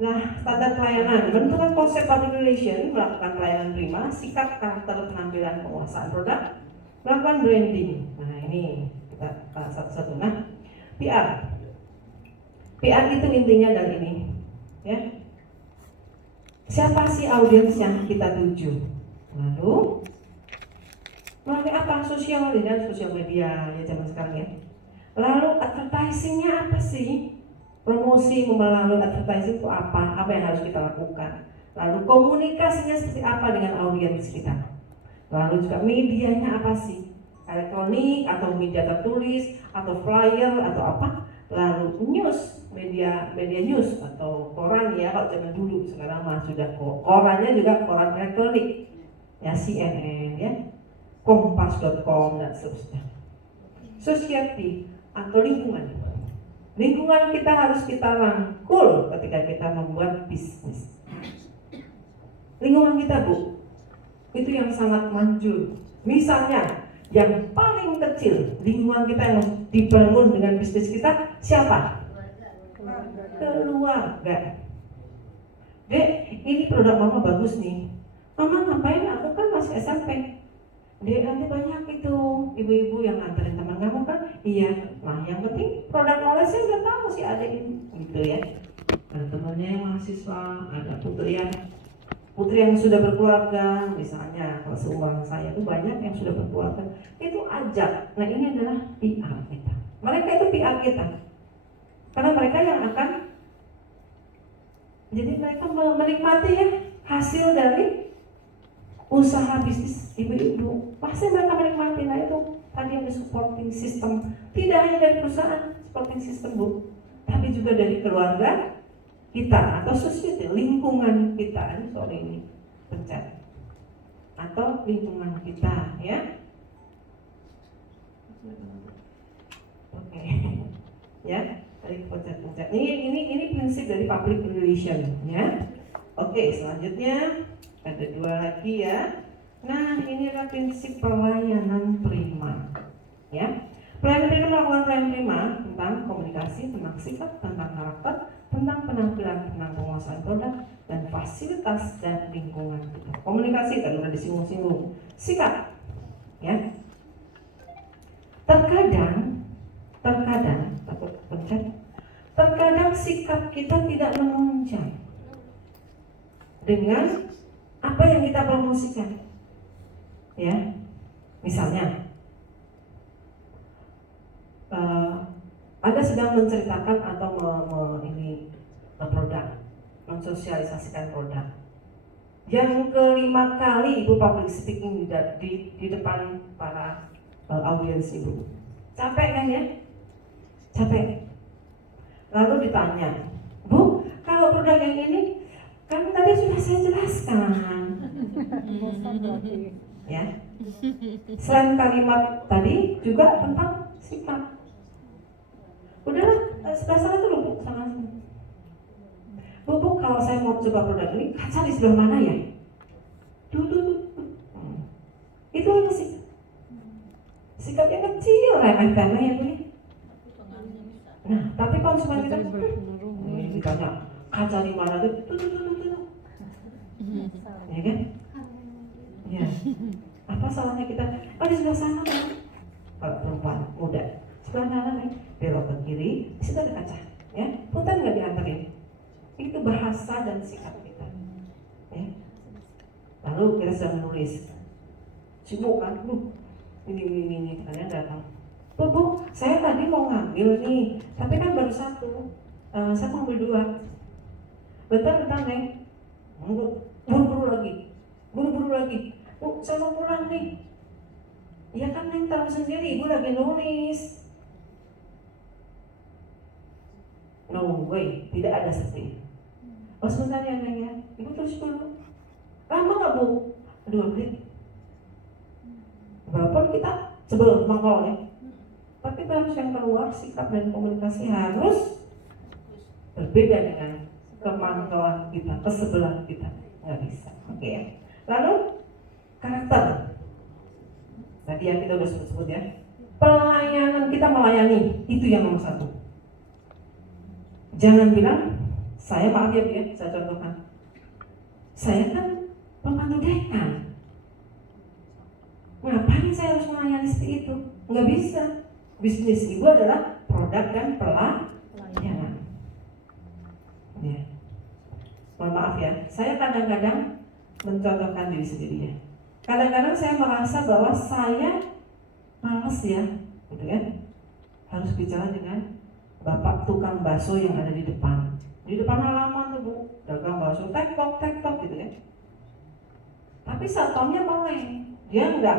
Nah, standar pelayanan, bentukan konsep public relation, melakukan pelayanan prima, sikap, karakter, penampilan, penguasaan produk, melakukan branding. Nah ini kita bahas satu-satu. Nah, PR itu intinya dari ini, ya. Siapa sih audiens yang kita tuju? Lalu melalui apa? Sosial media ya zaman sekarang ya. Lalu advertisingnya apa sih? Promosi melalui advertising itu apa? Apa yang harus kita lakukan? Lalu komunikasinya seperti apa dengan audiens kita? Lalu juga medianya apa sih? Elektronik atau media tertulis atau flyer atau apa? Lalu news, media news atau koran ya kalau zaman dulu, sekarang mah sudah korannya juga koran elektronik ya, CNN ya, kompas.com dan seterusnya. Society atau lingkungan kita harus kita rangkul ketika kita membuat bisnis. Lingkungan kita bu, itu yang sangat manjur. Misalnya Yang paling kecil lingkungan kita yang dibangun dengan bisnis kita siapa? Keluarga. Dek, ini produk mama bagus nih. Mama ngapain? Aku kan masih SMP. Dek, nanti banyak itu ibu-ibu yang nganterin teman kamu kan? Iya. Nah, yang penting produk knowledge-nya udah tahu si adik ini, gitu ya. Ada temannya yang mahasiswa, ada putri yang sudah berkeluarga, misalnya kalau seumuran saya itu banyak yang sudah berkeluarga. Itu ajak. Nah, ini adalah PR kita. Mereka itu PR kita. Karena mereka yang akan, jadi mereka menikmati ya hasil dari usaha bisnis ibu-ibu. Pasti mereka menikmati. Nah itu tadi ada supporting system. Tidak hanya dari perusahaan supporting system Bu, tapi juga dari keluarga kita atau society, lingkungan kita. Ini pencet atau lingkungan kita ya. Oke. Ya, tadi pencet-pencet. Ini prinsip dari public relation ya. Oke, selanjutnya ada 2 lagi ya. Nah, ini adalah prinsip pelayanan prima. Ya. Pelayanan prima melakukan pelayanan prima tentang komunikasi, tentang sikap, tentang karakter, tentang penampilan, tentang penguasaan produk dan fasilitas dan lingkungan kita. Komunikasi tadi udah disinggung-singgung. Sikap. Ya. Terkadang takut pencet. Terkadang sikap kita tidak menunjang dengan apa yang kita promosikan, ya. Misalnya, Anda sedang menceritakan atau produk, mensosialisasikan produk. Yang kelima kali Ibu public speaking di depan para audiens Ibu, capek kan ya? Capek. Lalu ditanya, Bu, kalau produk yang ini kan tadi sudah saya jelaskan. Ya. Selain kalimat tadi juga tentang sikap. Udahlah, sebelah sana dulu Bu, sana. Bu, kalau saya mau coba produk ini, kaca di sebelah mana ya? Tuh. Itu aja sih. Sikapnya kecil, remeh-temeh ya Bu. Nah, tapi konsumen kita ini ditanya kaca di mana tuh? Ya kan? Ya. Apa salahnya kita? Oh di sebelah sana kan? Kalau perempuan muda, sebelah kanan nih, belok ke kiri, di situ ada kaca. Ya, punten nggak dianterin? Itu bahasa dan sikap kita. Ya. Lalu kita sudah menulis, sibuk kan? Ini, kalian datang. Bu, saya tadi mau ngambil nih, tapi kan baru 1. Saya mau ambil 2. Bentar, Neng. Buru-buru lagi. Bu, saya mau pulang nih. Ya kan Neng tahu sendiri, Ibu lagi nulis. No way, tidak ada seperti itu. Oh sebentar ya Neng ya, Ibu tulis dulu. Lama nggak Bu? 2 menit. Walaupun kita sebel mangkol ya, tapi harus yang keluar sikap dan komunikasi harus berbeda dengan kemangkalan kita, kesebelan kita. Nggak bisa. Oke ya. Lalu karakter. Tadi yang kita udah sebut ya. Pelayanan kita melayani, itu yang nomor 1. Jangan bilang, saya maaf ya Bu ya, saya contohkan. Saya kan pembantu dekan. Ngapain saya harus melayani seperti itu? Nggak bisa. Bisnis Ibu adalah produk dan pelayanan. Ya. Mohon maaf ya, saya kadang-kadang mencontohkan diri sendiri ya. Kadang-kadang saya merasa bahwa saya males ya, gitu kan? Harus bicara dengan bapak tukang bakso yang ada di depan. Di depan halaman tuh Bu, dagang bakso, tek-tok gitu kan. Tapi satpamnya boleh. Dia nggak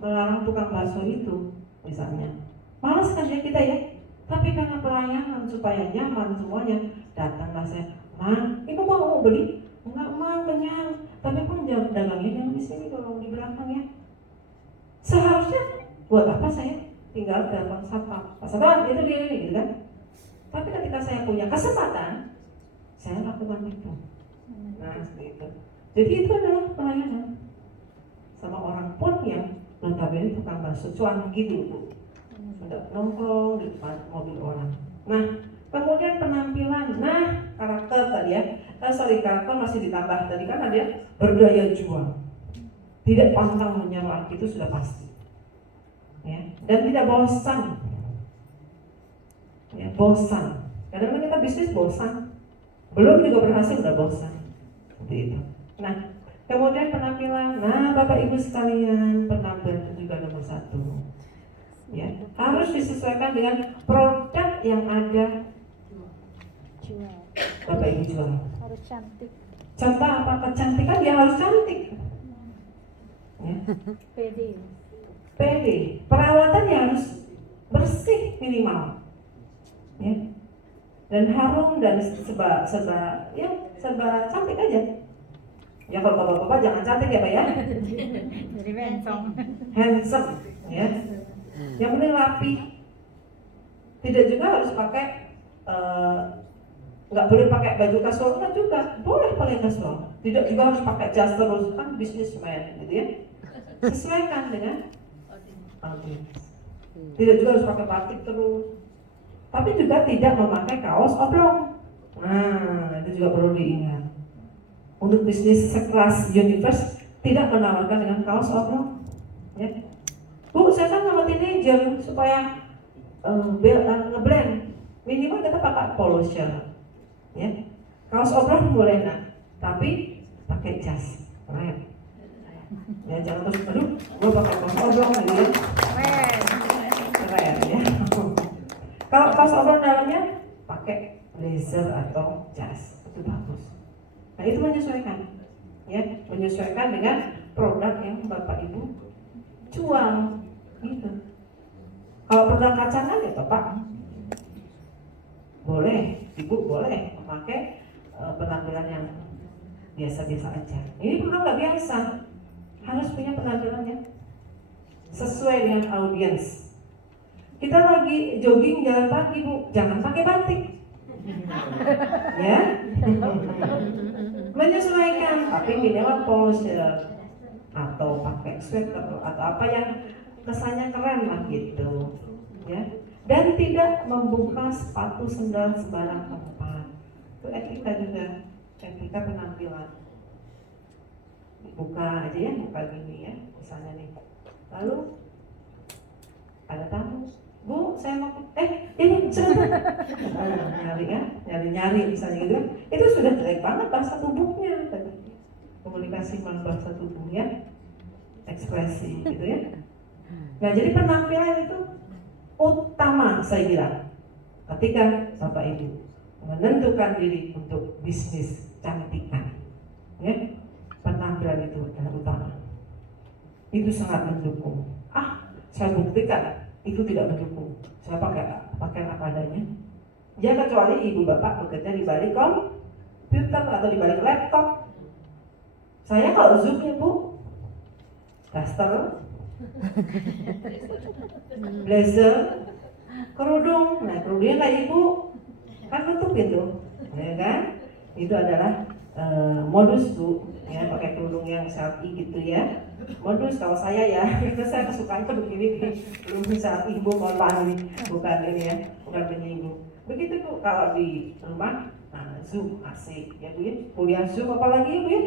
melarang tukang bakso itu, misalnya. Males kan ya kita ya. Tapi karena pelayanan supaya nyaman semuanya, datanglah saya, "Man, Ibu mau beli?" "Enggak, Man, kenyang." "Tapi pun dagangnya jangan di sini, kalau di belakang ya." Seharusnya buat apa saya tinggal telepon satpam? Pak Satpam, itu dia ini, gitu kan? Tapi ketika saya punya kesempatan, saya lakukan itu. Nah, seperti itu. Jadi itu adalah pelayanan sama orang pun yang notabene tukang bakso cuan gitu Bu, sudah nongkrong di depan mobil orang. Nah kemudian penampilan, nah karakter tadi ya, karakter masih ditambah tadi kan ada berdaya juang, tidak pantang menyerah, itu sudah pasti ya, dan tidak bosan ya, bosan. Kadang-kadang kita bisnis bosan, belum juga berhasil udah bosan seperti itu. Nah kemudian penampilan, nah Bapak Ibu sekalian, penampilan itu juga nomor satu ya, harus disesuaikan dengan produk yang ada Jual. Bapak Ibu jual. Harus cantik. Contoh apa? Kecantikan dia harus cantik ya. Pede. Pede, perawatannya harus bersih minimal ya, dan harum dan serba cantik aja ya. Kalau bapak-bapak jangan cantik ya Pak ya, Jadi handsome ya, yang penting rapi. Tidak juga harus pakai nggak boleh pakai baju kasual, enggak juga boleh pakai kasual. Tidak juga harus pakai jas terus, kan businessman gitu ya. Sesuaikan dengan audiens. Tidak juga harus pakai batik terus, tapi juga tidak memakai kaos oblong. Nah itu juga perlu diingat. Untuk bisnis sekelas Universe tidak menawarkan dengan kaos oblong ya. Bu, saya kan sama teenager supaya ngeblend, minimal kita pakai polo shirt ya. Kaos oblong boleh nak, tapi pakai jas keren ya, jangan terus aduh gue pakai kaos oblong gitu ya, keren ya. Kalau kaos oblong dalamnya pakai blazer atau jas, itu bagus. Nah itu menyesuaikan ya, menyesuaikan dengan produk yang Bapak Ibu jual gitu. Kalau produk kacangan ya Bapak boleh, Ibu boleh memakai penampilan yang biasa-biasa aja. Ini produk nggak biasa, harus punya penampilan yang sesuai dengan audiens. Kita lagi jogging jalan pagi Bu, jangan pakai batik ya. Menyesuaikan, tapi minimal polo shirt atau pakai sweater atau apa yang kesannya keren lah gitu ya. Dan tidak membuka sepatu sendal sembarang tempat, itu etika juga, etika penampilan. Buka aja ya, buka gini ya misalnya nih, lalu ada tamu, Bu saya mau ini sebentar nyari ya, nyari misalnya gitu kan, itu sudah jelek banget bahasa tubuhnya tadi. Komunikasi melalui bahasa tubuhnya, ekspresi gitu ya. Nah jadi penampilan itu utama saya bilang ketika Bapak Ibu menentukan diri untuk bisnis cantikan ya, penampilan itu adalah utama. Itu sangat mendukung. Saya buktikan itu tidak mendukung. Saya pakai apa adanya. Ya kecuali ibu bapak bekerja di balik komputer atau di balik laptop. Saya kalau Zoom ya Bu, daster, blazer, kerudung. Nah kerudungnya kayak Ibu kan nutup itu, ya kan? Itu adalah modus Bu, ya pakai kerudung yang selfie gitu ya. Modus kalau saya ya, karena saya kesukaan begini nih, belum bisa Ibu mohon maaf ini, bukan ini ya, bukan menyinggung. Begitu Bu kalau di rumah, Zoom asik ya Bu ya, kuliah Zoom apalagi ya Bu ya,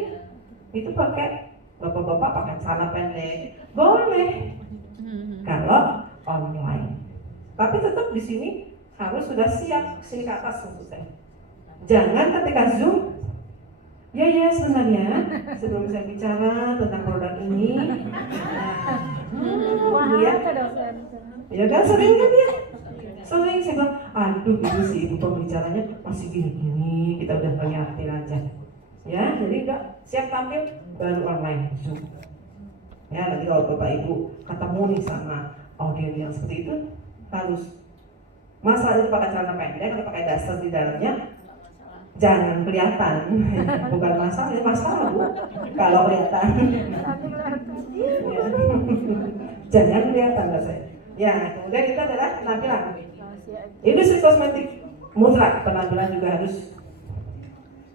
itu pakai bapak-bapak pakai celana pendek, boleh kalau online. Tapi tetap di sini harus sudah siap, sini ke atas maksud saya. Jangan ketika Zoom, ya sebenarnya sebelum saya bicara tentang produk ini, ya kan sering kan ya, sering saya bilang, aduh itu sih ibu pembicaranya masih gini-gini, kita udah ngeliatin aja, ya jadi udah siap tampil baru online Zoom. Ya nanti kalau Bapak Ibu ketemu nih sama audiens yang seperti itu, harus masalah itu pakai celana pendek atau pakai daster di dalamnya, jangan kelihatan. Bukan masalah, ini masalah Bu kalau kelihatan. Ya. Jangan kelihatan lah saya. Ya kemudian itu adalah penampilan. Industri kosmetik mutlak penampilan juga harus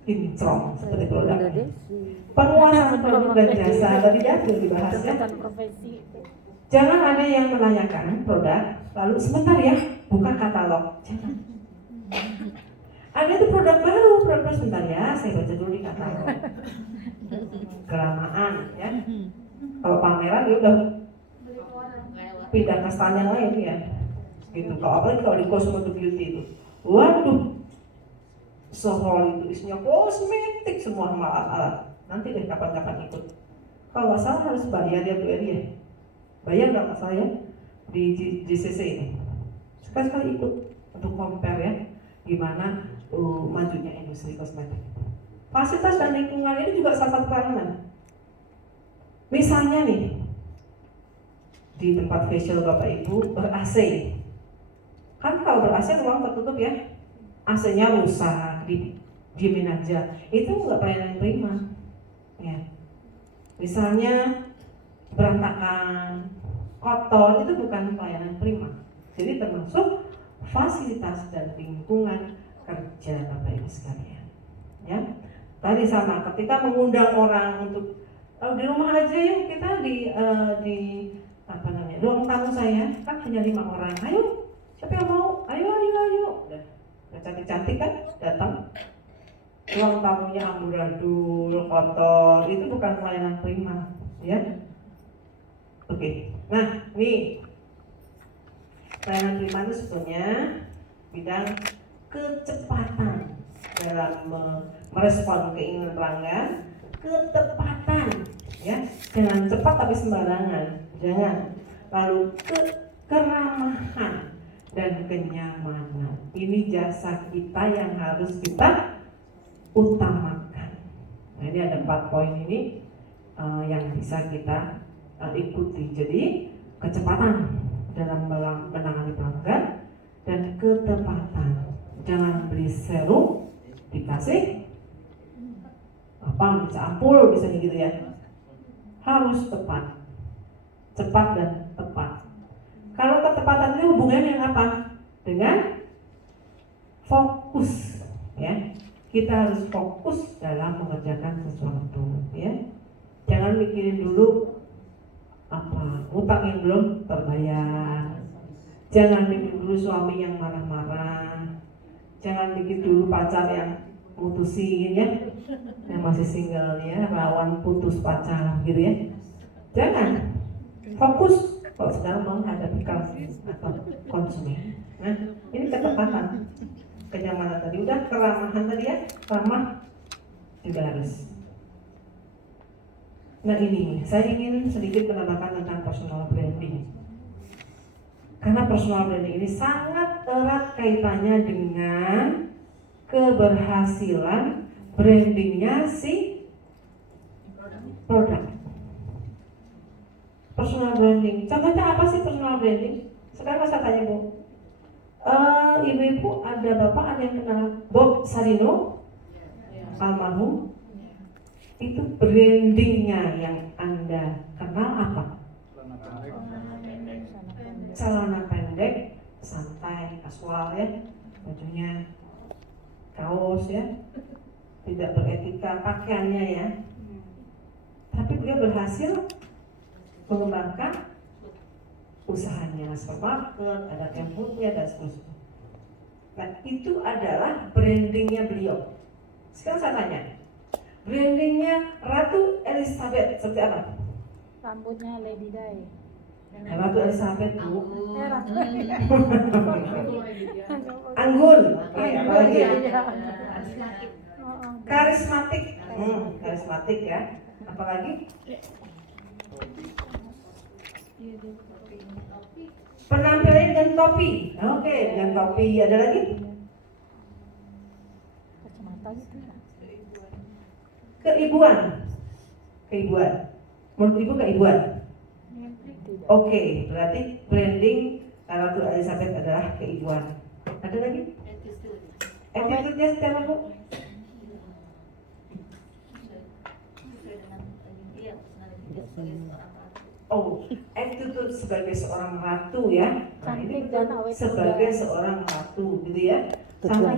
kinclong seperti produk. Penguasaan produk dan jasa tadi ya belum dibahas ya. Jangan ada yang menanyakan produk, lalu sebentar ya, buka katalog. Jangan. Ada itu produk baru sebentar ya, saya baca dulu di katalog. Kelamaan ya. Kalau pameran dia udah pindah ke stand yang lain ya. Gitu. Apalagi kalau di Cosmo Beauty itu. Waduh. Sehol itu isinya kosmetik semua sama alat-alat. Nanti deh kapan-kapan ikut. Kalau nggak salah harus bayar ya Bu Eri ya. Bayar nggak masalah ya di JCC ini. Sekali-sekali ikut untuk compare ya gimana majunya industri kosmetik. Fasilitas dan lingkungan ini juga salah satu pelayanan. Misalnya nih di tempat facial Bapak Ibu ber-AC. Kan kalau ber-AC ruang tertutup ya, AC-nya rusak, diemin aja. Itu nggak pelayanan prima. Ya. Misalnya berantakan, kotor, itu bukan pelayanan prima. Jadi termasuk fasilitas dan lingkungan kerja Bapak Ibu sekalian. Ya. Tadi sama, ketika mengundang orang untuk di rumah aja yuk kita di apa namanya ruang tamu saya kan hanya 5 orang. Ayo, siapa yang mau? Ayo. Udah cantik-cantik kan datang. Ruang tamunya amburadul, kotor, itu bukan pelayanan prima, ya. Oke. Nah, nih pelayanan prima itu sebetulnya bidang kecepatan dalam merespon keinginan pelanggan, ketepatan, ya, jangan cepat tapi sembarangan, jangan. Lalu keramahan dan kenyamanan. Ini jasa kita yang harus kita utamakan. Nah, ini ada 4 poin ini yang bisa kita ikuti. Jadi kecepatan dalam menangani pelanggan dan ketepatan. Jangan beli serum dikasih apa bisa ampul misalnya gitu ya. Harus tepat, cepat dan tepat. Kalau ketepatan itu hubungannya dengan apa? Dengan fokus, ya. Kita harus fokus dalam mengerjakan sesuatu, ya. Jangan mikirin dulu apa utang yang belum terbayar. Jangan mikirin dulu suami yang marah-marah. Jangan mikirin dulu pacar yang putusin ya, yang masih single ya, rawan putus pacar gitu ya. Jangan fokus kalau sedang menghadapi atau konsumen. Nah, ini ketepatan, kenyamanan tadi udah, keramahan tadi ya, ramah juga harus. Nah ini, saya ingin sedikit menambahkan tentang personal branding. Karena personal branding ini sangat erat kaitannya dengan keberhasilan brandingnya si produk. Personal branding, contohnya apa sih personal branding? Sekarang saya tanya Bu, ibu-ibu ada bapak ada yang kenal Bob Sarino, almarhum? Itu brandingnya yang Anda kenal apa? Celana pendek, santai, kasual ya, bajunya kaos ya, tidak beretika pakaiannya ya. Tapi beliau berhasil mengembangkan usahanya, supermarket, ada tempurnya dan seterusnya. Nah itu adalah brandingnya beliau. Sekarang saya tanya, brandingnya Ratu Elizabeth seperti apa? Rambutnya Lady Di. Ratu Elizabeth Bu. Anggun. Anggun, oke, apalagi ya? Karismatik. Karismatik, karismatik ya. Apalagi? Penampilan dan topi. Oke, dengan topi ada lagi? Kacamata gitu. Keibuan. Menurut Ibu keibuan. Tidak. Oke, berarti branding Ratu Elizabeth adalah keibuan. Ada lagi? Attitude-nya seperti apa Bu? Oh, attitude sebagai seorang ratu ya. Nah, ini Cantik dan awet muda. sebagai seorang ratu gitu ya. Sama